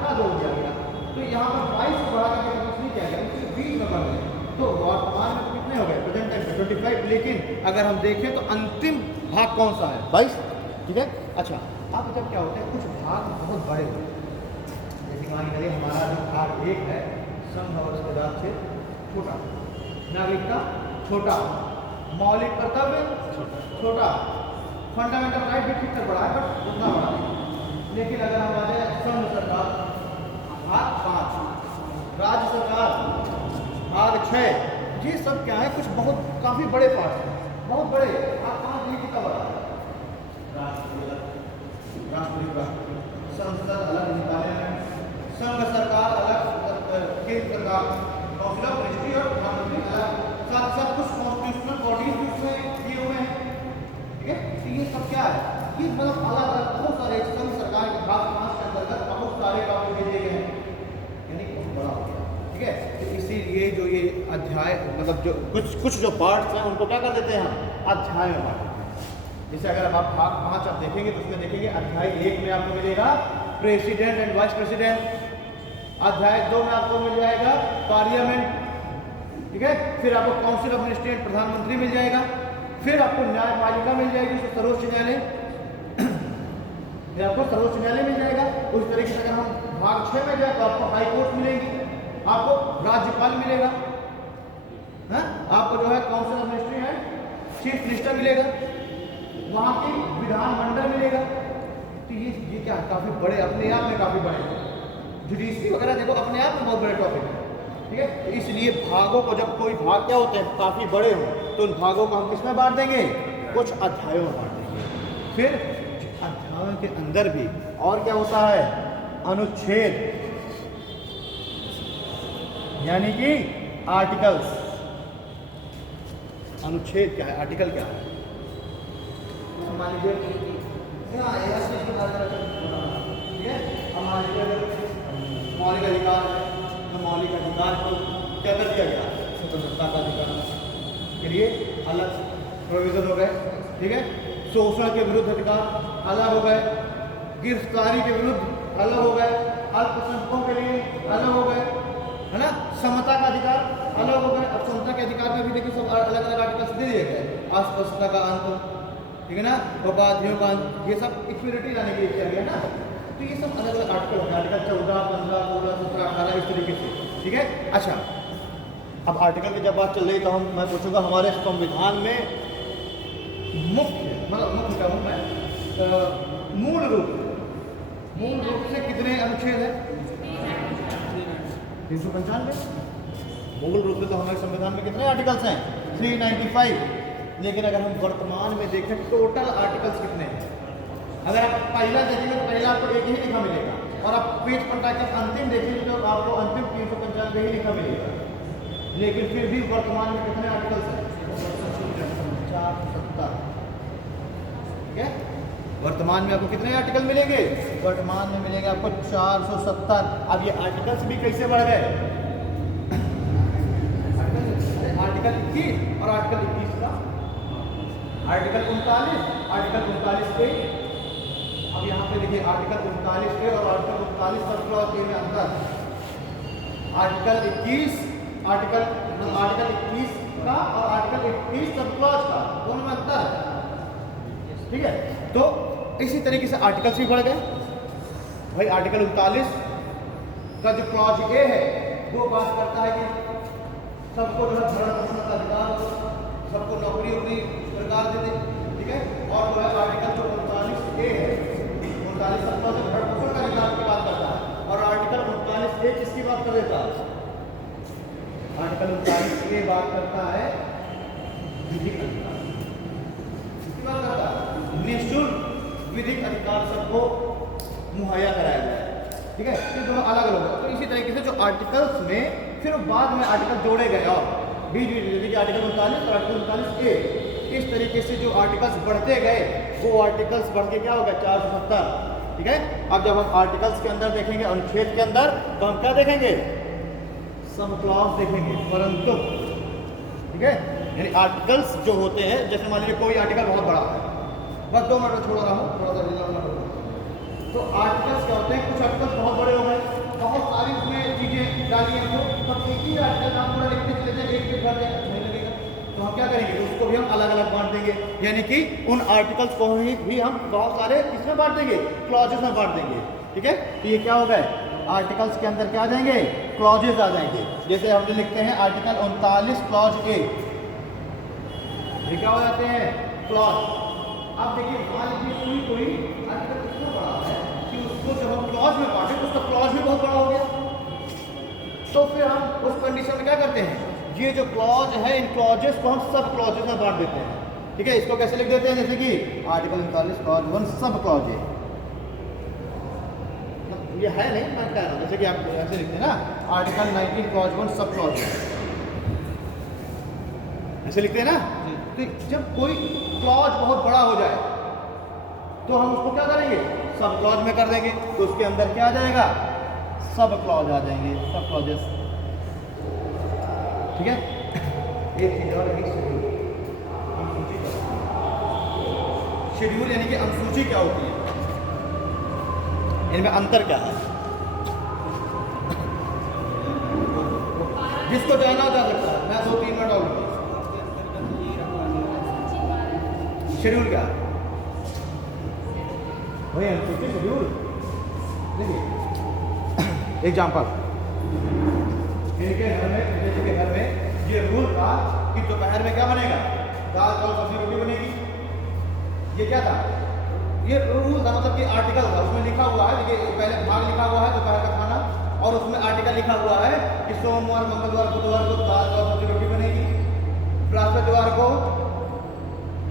का जोड़ दिया गया। तो यहाँ पर 22 को बढ़ा करके कुछ नहीं किया गया, उसके बीच में बढ़ गए। तो वर्तमान में कितने हो गए, प्रेजेंट टाइम 25। लेकिन अगर हम देखें तो अंतिम भाग कौन सा है, 22। ठीक है। अच्छा, अब जब क्या होता है कुछ भाग बहुत बड़े होते हैं, जैसे मान करिए हमारा जो भाग 1 है संघ और उसके बाद से छोटा, नागरिकता छोटा, मौलिक कर्तव्य छोटा, फंडामेंटल राइट भी ठीक से बड़ा है बट उतना बड़ा नहीं। लेकिन अगर हम आ जाए संघ सरकार भाग 5, राज्य सरकार भाग 6, ये सब क्या है कुछ बहुत काफ़ी बड़े पार्ट हैं, बहुत बड़े। आप 5 नहीं कितना बड़ा है, राष्ट्रपति संसद अलग निकाले हैं, संघ सरकार अलग, केंद्र सरकार काउंसिल ऑफ मिनिस्ट्री और प्रधानमंत्री अलग, साथ साथ कुछ कॉन्स्टिट्यूशनल बॉडीज भी उसमें दिए हुए हैं, ठीक है। तो ये सब क्या है, ये मतलब अलग अलग बहुत सारे संघ सरकार के भाग 5 के अंतर्गत बहुत सारे काम दिए गए हैं, यानी बहुत बड़ा हो गया, ठीक है। तो इसीलिए जो ये अध्याय मतलब जो कुछ जो पार्ट्स हैं उनको क्या कर देते हैं हम अध्याय में बांट। जैसे अगर आप भाग 5 आप देखेंगे तो उसमें देखेंगे अध्याय 1 में आपको मिलेगा प्रेसिडेंट एंड वाइस प्रेसिडेंट, अध्याय 2 में आपको मिल जाएगा पार्लियामेंट, ठीक है। फिर आपको काउंसिल ऑफ मिनिस्ट्री एंड प्रधानमंत्री मिल जाएगा, फिर आपको न्यायपालिका मिल जाएगी, उसको सर्वोच्च न्यायालय, फिर आपको सर्वोच्च न्यायालय मिल जाएगा। उस तरीके से अगर हम भाग 6 में जाए तो आपको हाई कोर्ट मिलेगी, आपको राज्यपाल मिलेगा, है आपको जो है काउंसिल ऑफ मिनिस्ट्री है चीफ मिनिस्टर मिलेगा, वहाँ की विधानमंडल मिलेगा। तो ये क्या काफ़ी बड़े अपने आप में काफ़ी बड़े हैं, जुडिशरी वगैरह देखो अपने आप में बहुत बड़े टॉपिक है, ठीक है। तो इसलिए भागों को जब कोई भाग क्या होते हैं काफ़ी बड़े हों तो उन भागों को हम किस में बांट देंगे, कुछ अध्यायों में बांट देंगे। फिर अध्यायों के अंदर भी और क्या होता है अनुच्छेद, यानी कि आर्टिकल्स। अनुच्छेद क्या है, आर्टिकल क्या है, मान लीजिए ठीक है। अब मान लीजिए मौलिक अधिकार है तो मौलिक अधिकार को क्या कर दिया गया, स्वतंत्रता का अधिकार के लिए अलग प्रोविजन हो गए, ठीक है। शोषण के विरुद्ध अधिकार अलग हो गए, गिरफ्तारी के विरुद्ध अलग हो गए, अल्पसंख्यकों के लिए अलग हो गए, है ना। समता का अधिकार अलग हो गए। अब समता के अधिकार में भी देखिए सब अलग अलग आर्टिकल्स दे दिए गए, अस्पृश्यता का अंत, ठीक है ना, उपाधियों का, ये सब इक्विलिटी लाने के लिए किया गया ना। तो ये सब अलग अलग आर्टिकल हो गए, आर्टिकल 14, 15, 16, 17, 18 इस तरीके से, ठीक है। अच्छा, अब आर्टिकल की जब बात चल रही तो मैं पूछूंगा हमारे संविधान में मुख्य मतलब मुख्य क्या हूँ मैं मूल रूप से कितने अनुच्छेद है, 395। मूल रूप से तो हमारे संविधान में कितने आर्टिकल्स हैं, 395। लेकिन अगर हम वर्तमान में देखें टोटल आर्टिकल्स कितने हैं, अगर आप पहला देखेंगे तो पहला आपको एक ही लिखा मिलेगा, और आप पेज पर जाकर अंतिम देखेंगे तो आपको अंतिम 395 ही लिखा मिलेगा। लेकिन फिर भी वर्तमान में कितने आर्टिकल्स हैं, 470, ठीक है। वर्तमान में आपको कितने आर्टिकल मिलेंगे, वर्तमान में मिलेंगे आपको 470। अब ये आर्टिकल्स भी कैसे बढ़ गए, आर्टिकल 21 और आर्टिकल 21 का आर्टिकल 39 ए। अब यहाँ पे देखिए आर्टिकल 39 ए और आर्टिकल 39 सब क्लॉज ए में अंतर, आर्टिकल 21 आर्टिकल 21 का और आर्टिकल 21 सब क्लॉज का दोनों में अंतर है, ठीक है। तो इसी तरीके से आर्टिकल्स भी बढ़ गए भाई। आर्टिकल 39 का जो क्लॉज ए है वो बात करता है कि सबको जो है भरण पोषण का अधिकार, सबको नौकरी वोकरी सरकार दे दे, ठीक है। और जो है आर्टिकल जो 39 ए है, 39 सबका जो भरण पोषण का अधिकार की बात करता है, और आर्टिकल 39 ए किसकी बात कर देता है, आर्टिकल 39 ए बात करता है विधिक अधिकार, किसकी बात करता है, निःशुल्क विधिक अधिकार सबको मुहैया कराया जाए, ठीक है। ये दोनों अलग अलग है। तो इसी तरीके से जो आर्टिकल्स में फिर बाद में आर्टिकल जोड़े गए और बीच बीच आर्टिकल 39 और आर्टिकल 39 ए, इस तरीके से जो आर्टिकल्स बढ़ते गए वो आर्टिकल्स बढ़ के क्या हो गया 470, ठीक है। अब जब हम आर्टिकल्स के अंदर देखेंगे अनुच्छेद के अंदर तो हम क्या देखेंगे, सब क्लॉज देखेंगे, परंतु ठीक है, यानी आर्टिकल्स जो होते हैं, जैसे मान लीजिए कोई आर्टिकल बहुत बड़ा है, बस 2 मिनट छोड़ रहा हूँ, थोड़ा सा तो आर्टिकल्स क्या होते हैं, कुछ आर्टिकल्स बहुत बड़े हो गए, बहुत सारी उसमें चीज़ें डाली हैं, तो तब एक ही आर्टिकल आप पूरा लिखने चले जाए, एक पेज भर जाए, नहीं लगेगा। तो हम क्या करेंगे, उसको भी हम अलग अलग बांट देंगे, यानी कि उन आर्टिकल्स को भी हम बहुत सारे किसमें बांट देंगे, क्लॉजेस में बांट देंगे। ठीक है, तो ये क्या हो गए, आर्टिकल्स के अंदर क्या आ जाएंगे, क्लॉजेस आ जाएंगे। जैसे हम लिखते हैं आर्टिकल 39 क्लॉज ए, ये क्या हो जाते हैं, क्लॉज। अब देखिए मान लीजिए कोई आर्टिकल इतना बड़ा है कि उसको जब हम क्लॉज में बांटे तो उसका क्लॉज भी बहुत बड़ा हो गया, तो फिर हम उस कंडीशन में क्या करते हैं, ये जो क्लॉज है इन क्लॉजेस को हम सब क्लॉजेस में बांट देते हैं। ठीक है, इसको कैसे लिख देते हैं, जैसे कि article 39 clause 1 sub clause A, ये है नहीं, मैं कह रहा हूँ जैसे कि आप ऐसे लिखते हैं ना, article 19 clause 1 sub clause A, ऐसे लिखते हैं ना। तो जब कोई क्लॉज बहुत बड़ा हो जाए तो हम उसको क्या करेंगे, सब क्लॉज में कर देंगे, तो उसके अंदर क्या आ जाएगा, सब क्लॉज आ जाएंगे, सब क्लॉजेस। ठीक है, एक चीज और है, शेड्यूल यानी कि अनुसूची क्या होती है, इनमें अंतर क्या है, जिसको जानना जा सकता है, मैं 2-3 मिनट और लूँगा। शेड्यूल क्या है वही अनुसूची, शेड्यूल। देखिए एग्जाम्पल, इनके घर में, जैसे के घर में ये रूल था कि दोपहर में क्या बनेगा, दाल चावल सब्जी रोटी बनेगी, ये क्या था, ये रूल था, मतलब कि आर्टिकल था, उसमें लिखा हुआ है, देखिए पहले भाग लिखा हुआ है दोपहर का खाना, और उसमें आर्टिकल लिखा हुआ है कि सोमवार मंगलवार बुधवार को दाल चावल सब्जी रोटी बनेगी, बृहस्पतिवार को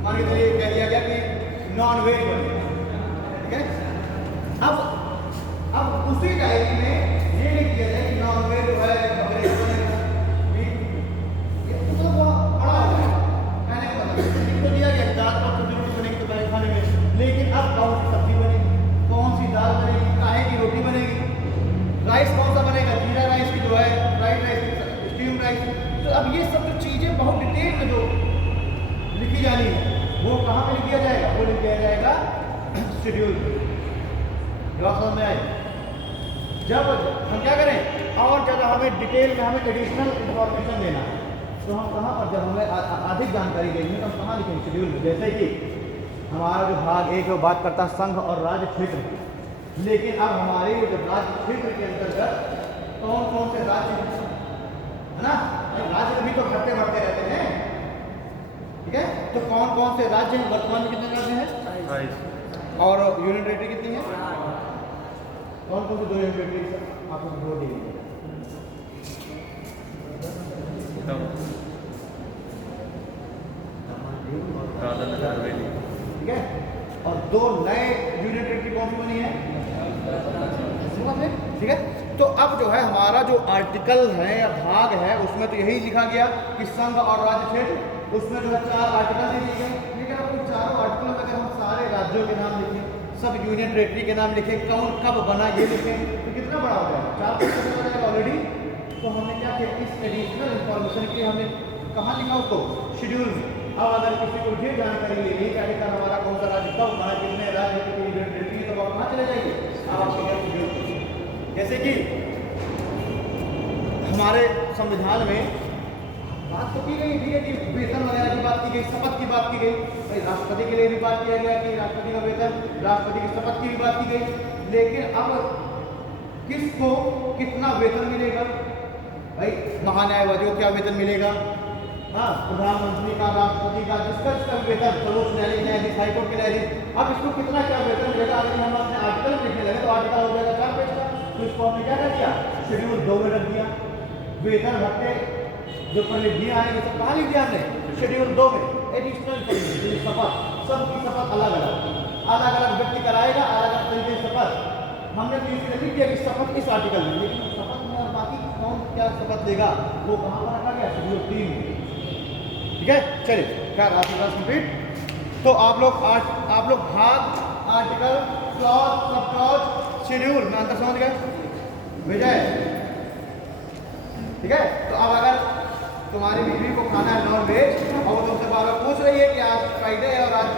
मान के चलिए कह दिया गया कि नॉन वेज बनेगा। ठीक है, अब उसी डायरी में ये लिख दिया जाए कि नॉन वेज जो है बकरे का बनेगा, ये तो बहुत बड़ा हो गया, कहने का मतलब इनको दिया गया दाल चावल सब्जी रोटी बनेगी दोपहर खाने में, लेकिन अब कौन सी सब्जी बनेगी, कौन सी दाल बनेगी, काहे की रोटी बनेगी, राइस कौन सा बनेगा, जीरा राइस की जो है, फ्राइड राइस, स्टीम राइस। तो अब ये सब जो चीज़ें बहुत डिटेल में जो लिखी जानी है वो कहाँ पे लिख दिया जाएगा, वो लिख दिया जाएगा शेड्यूल पे। जवाब समझ में आए, जब हम क्या करें और ज़्यादा हमें डिटेल में हमें एडिशनल इंफॉर्मेशन देना है तो हम कहाँ पर, जब हमें अधिक जानकारी देनी है तो हम कहाँ लिखेंगे, शेड्यूल में। जैसे कि हमारा जो भाग एक वो बात करता है संघ और राज्य क्षेत्र की, लेकिन अब हमारे जो राज्य क्षेत्र के अंतर्गत कौन कौन से राज्य है ना, राज्य भी तो घटते बढ़ते रहते हैं। ठीक है, तो कौन कौन से राज्य हैं, वर्तमान में कितने राज्य हैं, और यूनियन टेरिटरी कितनी है, कौन कौन से 2 यूनियन टेरिटरी आपको वोट दी गई है, ठीक है, और 2 नए यूनियन टेरिटरी कौन सी बनी है, ठीक है। तो अब जो है हमारा जो आर्टिकल है या भाग है उसमें तो यही लिखा गया कि संघ और राज्य क्षेत्र, उसमें जो है 4 आर्टिकल दे दिए गए, लेकिन अब उन चारों आर्टिकलों में अगर हम सारे राज्यों के नाम लिखें, सब यूनियन टेरिटरी के नाम लिखें, कौन कब बना ये लिखें, तो कितना बड़ा हो जाएगा, 4 पुस्तक हो जाएगा ऑलरेडी। तो हमने क्या किया, इस एडिशनल इंफॉर्मेशन के लिए हमने कहाँ लिखा उसको, शेड्यूल में। अब अगर किसी को ये जानकारी लेनी है कि आखिरकार हमारा कौन सा राज्य कब बना, कितने राज्य कितनी यूनियन टेरिटरी, तो आप कहाँ चले जाएंगे, आप शेड्यूल। जैसे कि हमारे संविधान में बात तो की गई थी कि वेतन वगैरह की बात की गई, शपथ की बात की गई, राष्ट्रपति के लिए भी बात किया गया कि राष्ट्रपति का वेतन, राष्ट्रपति की शपथ की भी बात की गई, लेकिन अब किसको कितना वेतन मिलेगा, भाई महान्यायवादी को क्या वेतन मिलेगा, हाँ प्रधानमंत्री का, राष्ट्रपति का, जिसका वेतन, सर्वोच्च न्यायालय न्यायाधीश, हाईकोर्ट के न्यायाधीश, अब इसको कितना क्या वेतन मिलेगा। अगर हम अपने आर्टिकल लिखने लगे तो आर्टिकल हो जाएगा 4 पेज का, तो इसको हमने क्या कर दिया, शेड्यूल 2 में रख दिया। वेतन भत्ते जो परिधियाँ हैं ये सब कहाँ लिख दिया हमने, शेड्यूल 2 में। एडिशनल शपथ, सबकी शपथ अलग अलग व्यक्ति कराएगा, अलग अलग तरीके से शपथ। हमने तो इसलिए लिख दिया कि शपथ इस आर्टिकल में, लेकिन शपथ में और बाकी कौन क्या शपथ लेगा वो कहाँ पर रखा गया, शेड्यूल 3 में। ठीक है, चलिए क्या आपकी क्लास कंप्लीट। तो आप लोग भाग, article, clause, sub clause, schedule में अंतर समझ गए, विजय। ठीक है, तो अब अगर तुम्हारी बीवी को खाना है नॉन वेज और वो तुमसे बार बार पूछ रही है कि आज फ्राइडे है और आज